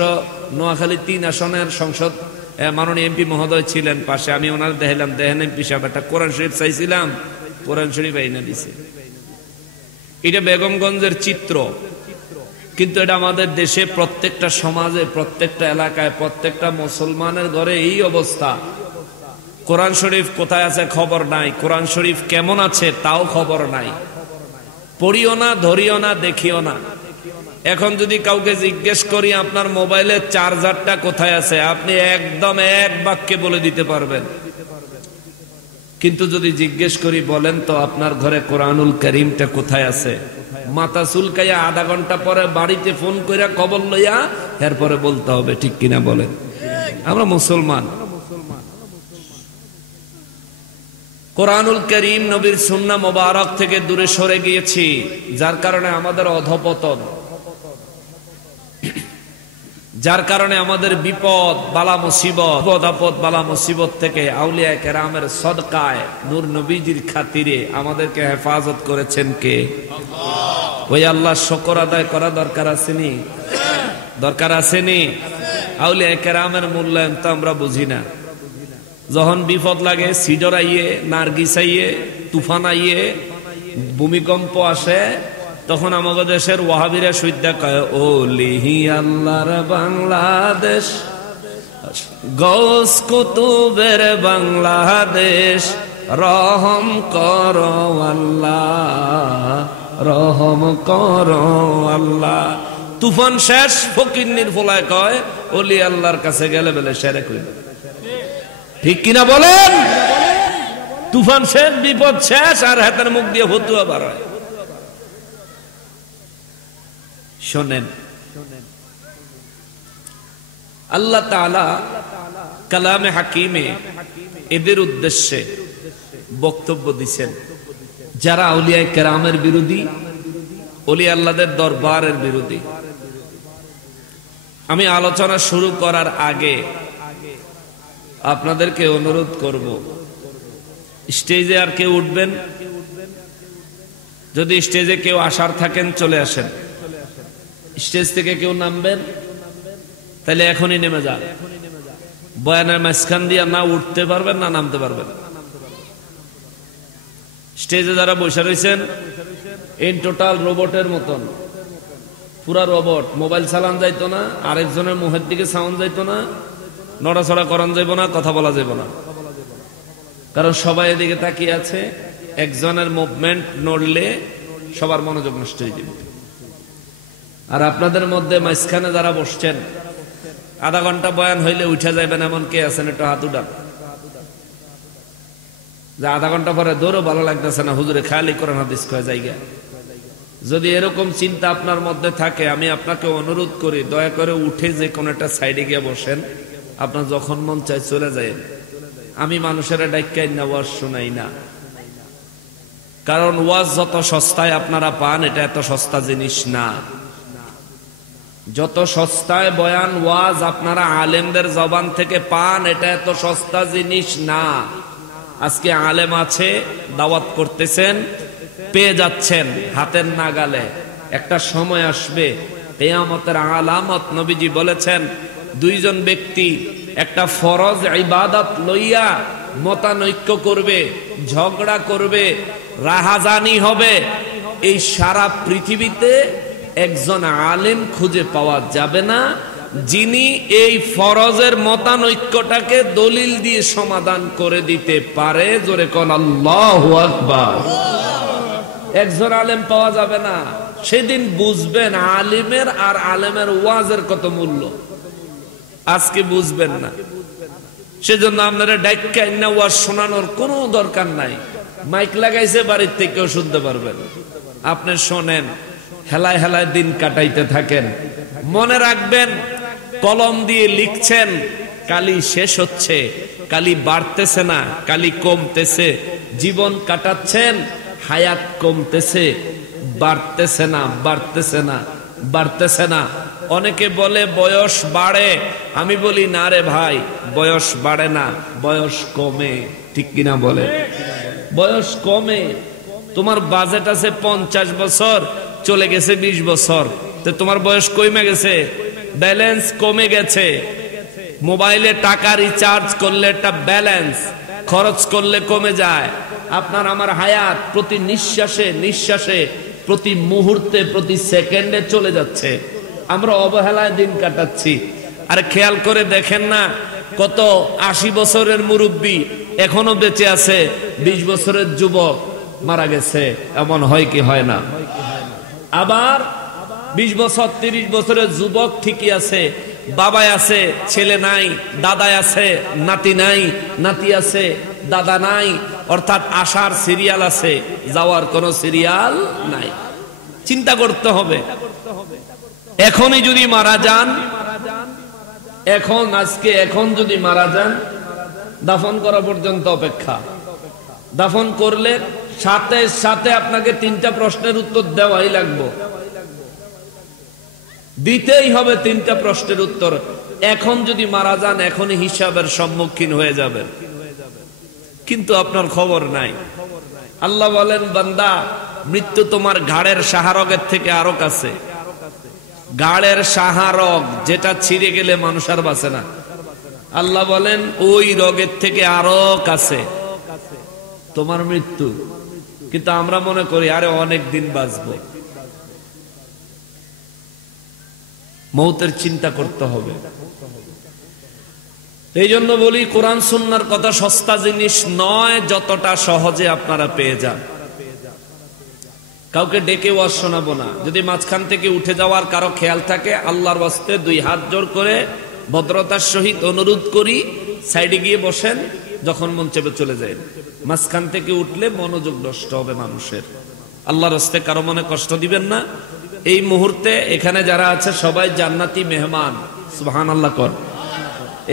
নোয়াখালী 3 আসনের সংসদ মাননীয় এমপি মহোদয় ছিলেন পাশে, আমি ওনার দেখলাম, দেখেন এমপি সাহেব একটা কোরআন শরীফ চাইছিলাম, কোরআন শরীফ আইনা দিছে। এটা বেগমগঞ্জের চিত্র, কিন্তু এটা আমাদের দেশে প্রত্যেকটা সমাজে, প্রত্যেকটা এলাকায়, প্রত্যেকটা মুসলমানের ঘরে এই অবস্থা। কোরআন শরীফ কোথায় আছে খবর নাই, কোরআন শরীফ কেমন আছে তাও খবর নাই, পড়িও না, ধরিও না, দেখিও না। এখন যদি কাউকে জিজ্ঞেস করি আপনার মোবাইলের চার্জারটা কোথায় আছে, আপনি একদম এক বাক্যে বলে দিতে পারবেন। কিন্তু যদি জিজ্ঞেস করি, বলেন তো আপনার ঘরে কোরআনুল কারীমটা কোথায় আছে, মাথা চুলকাইয়া আধা ঘন্টা পরে বাড়িতে ফোন কইরা খবর লইয়া এরপরে বলতে হবে, ঠিক কিনা বলেন? আমরা মুসলমান। কোরআনুল কারীম নবীর সুন্নাহ মোবারক থেকে দূরে সরে গিয়েছি, যার কারণে আমাদের অধপতন, যার কারণে আমাদের বিপদ বালা মুসিবত, আপদ বালা মুসিবত থেকে আউলিয়া কেরামের সদকায়, নূর নবীজির খাতিরে আমাদেরকে হেফাজত করেছেন কে? আল্লাহ। ওই আল্লাহ শুকর আদায় করা দরকার আসেনি? দরকার আসেনি? আউলিয়া কেরামের মূল্যায়ন তো আমরা বুঝি না। যখন বিপদ লাগে, সিডর আইয়ে, নার্গিস আইয়ে, তুফান আইয়ে, ভূমিকম্প আসে, তখন আমাদের দেশের ওয়াহাবিরা সুইদ্যা কয়, ও লিহি আল্লাহর বাংলাদেশ, গৌস কুতুবের বাংলাদেশ, রহম করো আল্লাহ, রহম করো আল্লাহ। তুফান শেষ, ফকিন্নির ফোলায় কয়, ওলি আল্লাহর কাছে গেলে বেলে সেরে কইল। ঠিক কিনা বলেন? তুফান শেষ, বিপদ শেষ, আর হাতের মুখ দিয়ে ফতুয়া বার হয়। শোনেন, আল্লাহ তাআলা কালামে হাকিমে এদের উদ্দেশ্যে বক্তব্য দিচ্ছেন যারা আউলিয়া কেরামের বিরোধী, ওলি আল্লাহদের দরবারের বিরোধী। আমি আলোচনা শুরু করার আগে আপনাদেরকে অনুরোধ করব, স্টেজে আর কেউ উঠবেন? যদি স্টেজে কেউ আসার থাকেন চলে আসেন। স্টেজ থেকে কেউ নামবেন তাহলে এখনই নেমে যান। বয়ানের মাঝখান দিয়ে না উঠতে পারবেন না নামতে পারবেন। স্টেজে যারা বসে রয়েছেন ইন টোটাল রোবটের মতন, পুরা রোবট। মোবাইল চালান যাইতো না, আরেকজনের মুখের দিকে সাউন্ড যাইতো না, নড়াচড়া করান যাইব না, কথা বলা যাইব না, কারণ সবাই এদিকে তাকিয়ে আছে। একজনের মুভমেন্ট নড়লে সবার মনোযোগ নষ্ট হয়ে যাবে। আর আপনাদের মধ্যে মাঝখানে যারা বসছেন, আধা ঘন্টা বয়ান হইলে উঠে যাবেন এমন কে আছেন? একটু হাত উঠান। যে আধা ঘন্টা পরে দৌড়ও ভালো লাগতেছে না, হুজুরে খালি করেন হাদিস কয় জায়গা। যদি এরকম চিন্তা আপনার মধ্যে থাকে, আমি আপনাকে অনুরোধ করি দয়া করে উঠে যে কোনো একটা সাইডে গিয়ে বসেন। আপনার যখন মন চায় চলে যায়। আমি মানুষের ডাইকাই না ওয়াজ শোনাই না, কারণ ওয়াজ যত সস্তায় আপনারা পান এটা এত সস্তা জিনিস না। যত সস্তায় বয়ান ওয়াজ আপনারা আলেমদের জবান থেকে পান এটা এত সস্তা জিনিস না। আজকে আলেম আছে, দাওয়াত করতেছেন, পেয়ে যাচ্ছেন হাতের নাগালে। একটা সময় আসবে কিয়ামতের আলামত নবীজি বলেছেন, দুইজন ব্যক্তি একটা ফরজ ইবাদত লইয়া মতানৈক্য করবে, ঝগড়া করবে, রাহাজানি হবে। এই সারা পৃথিবীতে একজন আলেম খুঁজে পাওয়া যাবে না যিনি এই ফরজের মতানৈক্যটাকে দলিল দিয়ে সমাধান করে দিতে পারে। জোরে কোন আল্লাহু আকবার। একজন আলেম পাওয়া যাবে না। সেদিন বুঝবেন আলিমের আর আলেমের ওয়াজের কত মূল্য। আজকে বুঝবেন না। সেজন্য আপনারা ডাইক্কা না ওয়াজ শোনানোর কোনো দরকার নাই। মাইক লাগাইছে বাড়ির থেকেও শুনতে পারবেন। আপনি শোনেন, হেলায় হেলায় দিন কাটাইতে থাকেন। মনে রাখবেন, কলম দিয়ে লিখছেন, কালি শেষ হচ্ছে, কালি বাড়তেছে না, কালি কমতেছে। জীবন কাটাচ্ছেন, হায়াত কমতেছে, বাড়তেছে না, বাড়তেছে না, বাড়তেছে না। অনেকে বলে বয়স বাড়ে, আমি বলি না রে ভাই, বয়স বাড়ে না, বয়স কমে। ঠিক কিনা বলে? বয়স কমে। তোমার বাজেট আছে 50 বছর, চলে গেছে 20 বছর, তো তোমার বয়স কমে গেছে, ব্যালেন্স কমে গেছে। মোবাইলে টাকা রিচার্জ করলে একটা ব্যালেন্স, খরচ করলে কমে যায়। আপনার আমার হায়াত প্রতি নিঃশ্বাসে নিঃশ্বাসে, প্রতি মুহূর্তে, প্রতি সেকেন্ডে চলে যাচ্ছে। আমরা অবহেলায় দিন কাটাচ্ছি। আর খেয়াল করে দেখেন না, কত 80 বছরের মুরব্বী এখনো বেঁচে আছে, 20 বছরের যুবক মারা গেছে। এমন হয় কি হয় না? আবার 20 বছর 30 বছরের যুবক ঠিকই আছে, বাবাই আছে, ছেলে নাই, দাদাই আছে, নাতি নাই, নাতি আছে, দাদা নাই। অর্থাৎ আসার সিরিয়াল আছে, যাওয়ার কোনো সিরিয়াল নাই। চিন্তা করতে হবে। এখনই যদি মারা যান, এখন যদি মারা যান, দাফন করা পর্যন্ত অপেক্ষা। দাফন করলে সাথে সাথে আপনাকে 3টা প্রশ্নের উত্তর দেওয়াই লাগবে, দিতেই হবে 3টা প্রশ্নের উত্তর। এখন যদি মারা যান, এখনই হিসাবের সম্মুখীন হয়ে যাবেন, কিন্তু আপনার খবর নাই। আল্লাহ বলেন, বান্দা, মৃত্যু তোমার ঘাড়ের সাহারগের থেকে আরো কাছে। ঘাড়ের সাহারগ যেটা ছিঁড়ে গেলে মানুষ আর বাঁচে না, আল্লাহ বলেন ওই রোগের থেকে আরো কাছে তোমার মৃত্যু। কিন্তু আমরা মনে করি আরে অনেক দিন বাঁচবো। মৌতের চিন্তা করতে হবে। এই জন্য বলি, কোরআন সুন্নাহর কথা সস্তা জিনিস নয় যতটা সহজে আপনারা পেয়ে যান। কাউকে ডেকে ওয়াজ শোনাবো না। যদি মাঝখান থেকে উঠে যাওয়ার কারো খেয়াল থাকে, আল্লাহর ওয়াস্তে 2 হাত জোর করে ভদ্রতার সহিত অনুরোধ করি, সাইডে গিয়ে বসেন, যখন মন চেপে চলে যায়। মাঝখান থেকে উঠলে মনোযোগ নষ্ট হবে মানুষের। আল্লাহর ওয়াস্তে কারো মনে কষ্ট দিবেন না। এই মুহূর্তে এখানে যারা আছে সবাই জান্নাতি মেহমান, সুবহানাল্লাহ কর।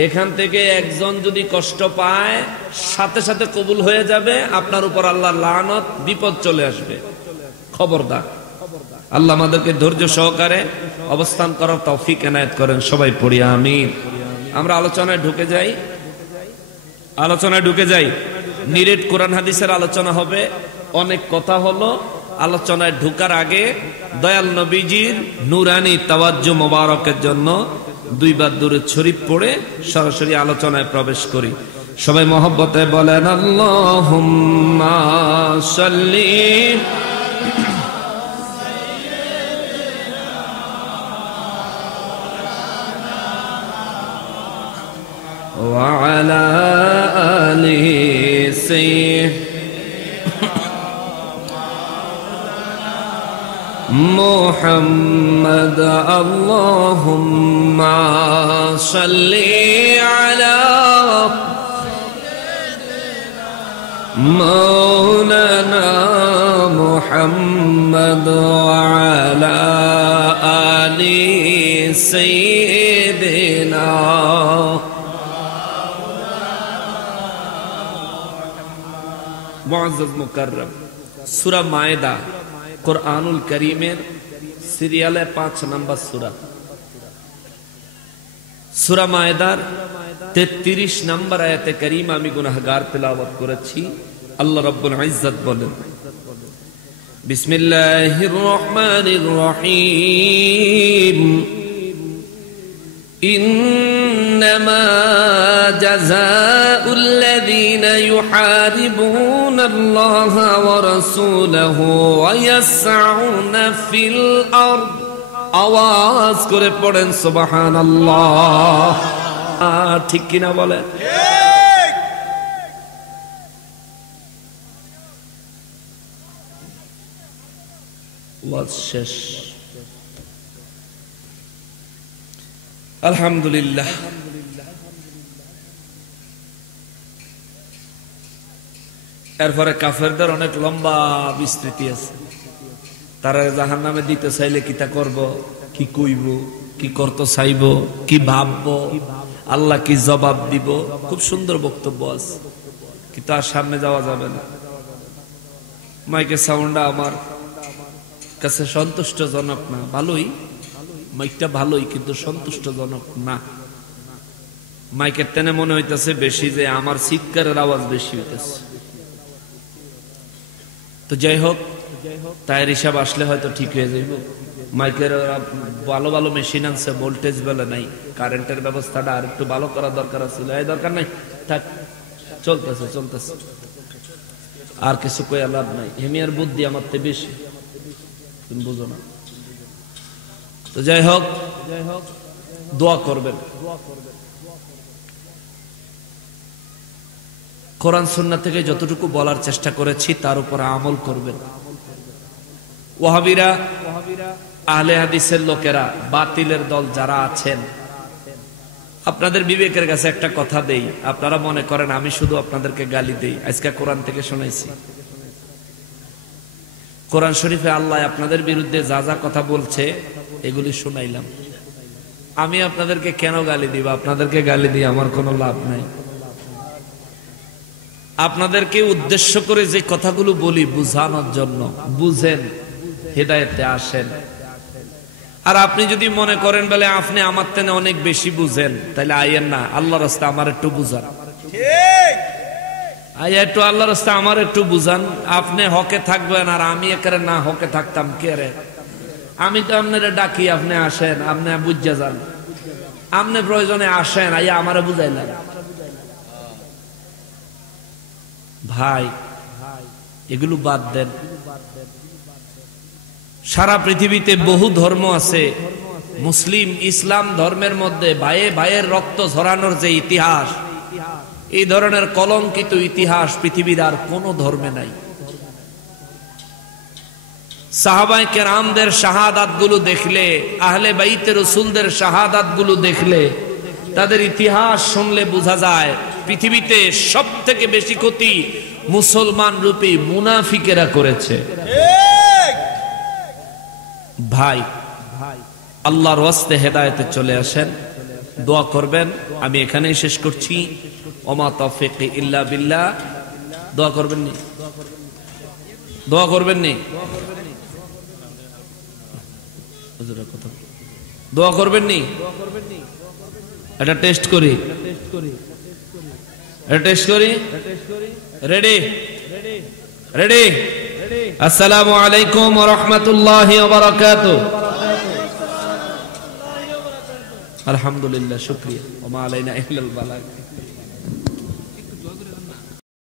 এখান থেকে একজন যদি কষ্ট পায় সাথে সাথে কবুল হয়ে যাবে, আপনার উপর আল্লাহর লানত, বিপদ চলে আসবে। খবরদার। আল্লাহ আমাদেরকে ধৈর্য সহকারে অবস্থান করার তৌফিক এনায়েত করেন। সবাই পড়ি আমিন। আমরা আলোচনায় ঢুকে যাই। নিরেট কোরআন হাদিসের আলোচনা হবে। অনেক কথা হলো, আলোচনায় ঢুকার আগে দয়াল নবীজির নুরানি তাওয়াজ্জু মোবারকের জন্য দুইবার দুরূদ শরীফ পড়ে সরাসরি আলোচনায় প্রবেশ করি। সবাই মহব্বতে বলেন আল্লাহুম্মা সাল্লি ওয়া আলা আলি محمد اللهم صل على مولانا محمد وعلى آل سيدنا মুআজ্জাজ মুকাররম। সূরা মায়েদা কুরআনুল কারীমের সিরিয়ালে 5 নাম্বার সূরা। সূরা মায়েদার 33 নাম্বার আয়াতে কারীমা আমি গুনাহগার তেলাওয়াত করেছি। আল্লাহ রাব্বুল ইজ্জত বলেন, বিসমিল্লাহির রহমানির রহিম, ইন্নামা জাযাউল লাযীনা ইউহারিবুনা আল্লাহা ওয়া রাসূলাহু ওয়া ইয়াসআউনা ফিল আরদ। আওয়াজ করে পড়েন সুবহানাল্লাহ। ঠিক কিনা বলেন? ঠিক। ওয়াজ শেষ। আলহামদুলিল্লাহ। এরপরে কাফেরদের অনেক লম্বা বিস্তৃতি আছে। তারা জাহান্নামে দিতে চাইলে কিতা করব, কি কইব, কি করতে চাইব, কি ভাববো, আল্লাহ কি জবাব দিব, খুব সুন্দর বক্তব্য আছে, কিন্তু আর সামনে যাওয়া যাবে না। মাইকের সাউন্ডটা আমার কাছে সন্তুষ্টজনক না। ভালোই, মাইকটা ভালোই, কিন্তু সন্তুষ্টজনক না। মাইকের টেনে মনে হইতেছে বেশি, যে আমার চিৎকারের আওয়াজ বেশি হইতেছে। তো যাই হোক, তাই হিসাব আসলে হয়তো ঠিক হয়ে যাইব। মাইকের ভালো ভালো মেশিন আনছে, ভোল্টেজ বেলা নাই, কারেন্টের ব্যবস্থাটা আর একটু ভালো করা দরকার ছিল। এই দরকার নাই, থাক, চলতেছে। আর কিছু কই লাভ নাই। হেমিয়ার বুদ্ধি আমার তে বেশি, তুমি বুঝো না। তো যাই হোক, দোয়া করবেন। কোরআন সুন্নাহ থেকে যতটুকু বলার চেষ্টা করেছি তার উপর আমল করবেন। ওয়াহাবিরা, আহলে হাদিসের লোকেরা, বাতিলের দল যারা আছেন, আপনাদের বিবেকের কাছে একটা কথা দেই। আপনারা মনে করেন আমি শুধু আপনাদেরকে গালি দেই। আজকে কোরআন থেকে শোনাইছি। কোরআন শরীফে আল্লাহ আপনাদের বিরুদ্ধে যা যা কথা বলছে এগুলি শুনাইলাম। আমি আপনাদেরকে কেন গালি দিব? আপনাদেরকে গালি দিয়ে আমার কোনো লাভ নাই। আপনাদেরকে উদ্দেশ্য করে যে কথাগুলো বলি বুঝানোর জন্য, বুঝেন, হেদায়েতে আসেন। আর আপনি যদি মনে করেন বলে আপনি আমার থেকে অনেক বেশি বুঝেন, তাহলে আইয়েন না, আল্লাহর রাস্তা আমার একটু বুঝান। ঠিক, আইয়া একটু আল্লাহর রাস্তা আমার একটু বুঝান। আপনি হকে থাকবেন আর আমি একেবারে না হকে থাকতাম কে রে? আমি তো আপনারা ডাকি, আপনি আসেন, আপনি বুঝা যান। আপনি প্রয়োজনে আসেন, আইয়া আমারে বুঝাইলেন। ভাই, এগুলো বাদ দেন। সারা পৃথিবীতে বহু ধর্ম আছে। মুসলিম ইসলাম ধর্মের মধ্যে ভাইয়ে ভাইয়ের রক্ত ঝরানোর যে ইতিহাস, এই ধরনের কলঙ্কিত ইতিহাস পৃথিবীর আর কোন ধর্মে নাই। সাহাবায়ে কেরামদের শাহাদাত গুলো দেখলে, আহলে বাইতে রাসূলদের শাহাদাত গুলো দেখলে, তাদের ইতিহাস শুনলে বোঝা যায় পৃথিবীতে সব থেকে বেশি ক্ষতি মুসলমান রূপী মুনাফিকেরা করেছে। ভাই আল্লাহর ওয়াস্তে হেদায়েতে চলে আসেন, দোয়া করবেন। আমি এখানেই শেষ করছি। ওমা তাওফীকি ইল্লা বিল্লাহ। দোয়া করবেন নি? দোয়া করবেন নি? দোয়া করবেন নি? এটা টেস্ট করি, এটা টেস্ট করি। রেডি? রেডি? আসসালামু আলাইকুম ওয়া রাহমাতুল্লাহি ওয়া বারাকাতুহু। আলহামদুলিল্লাহ, শুকরিয়া। ওয়া মা আলাইনা ইল্লাল বালাগ।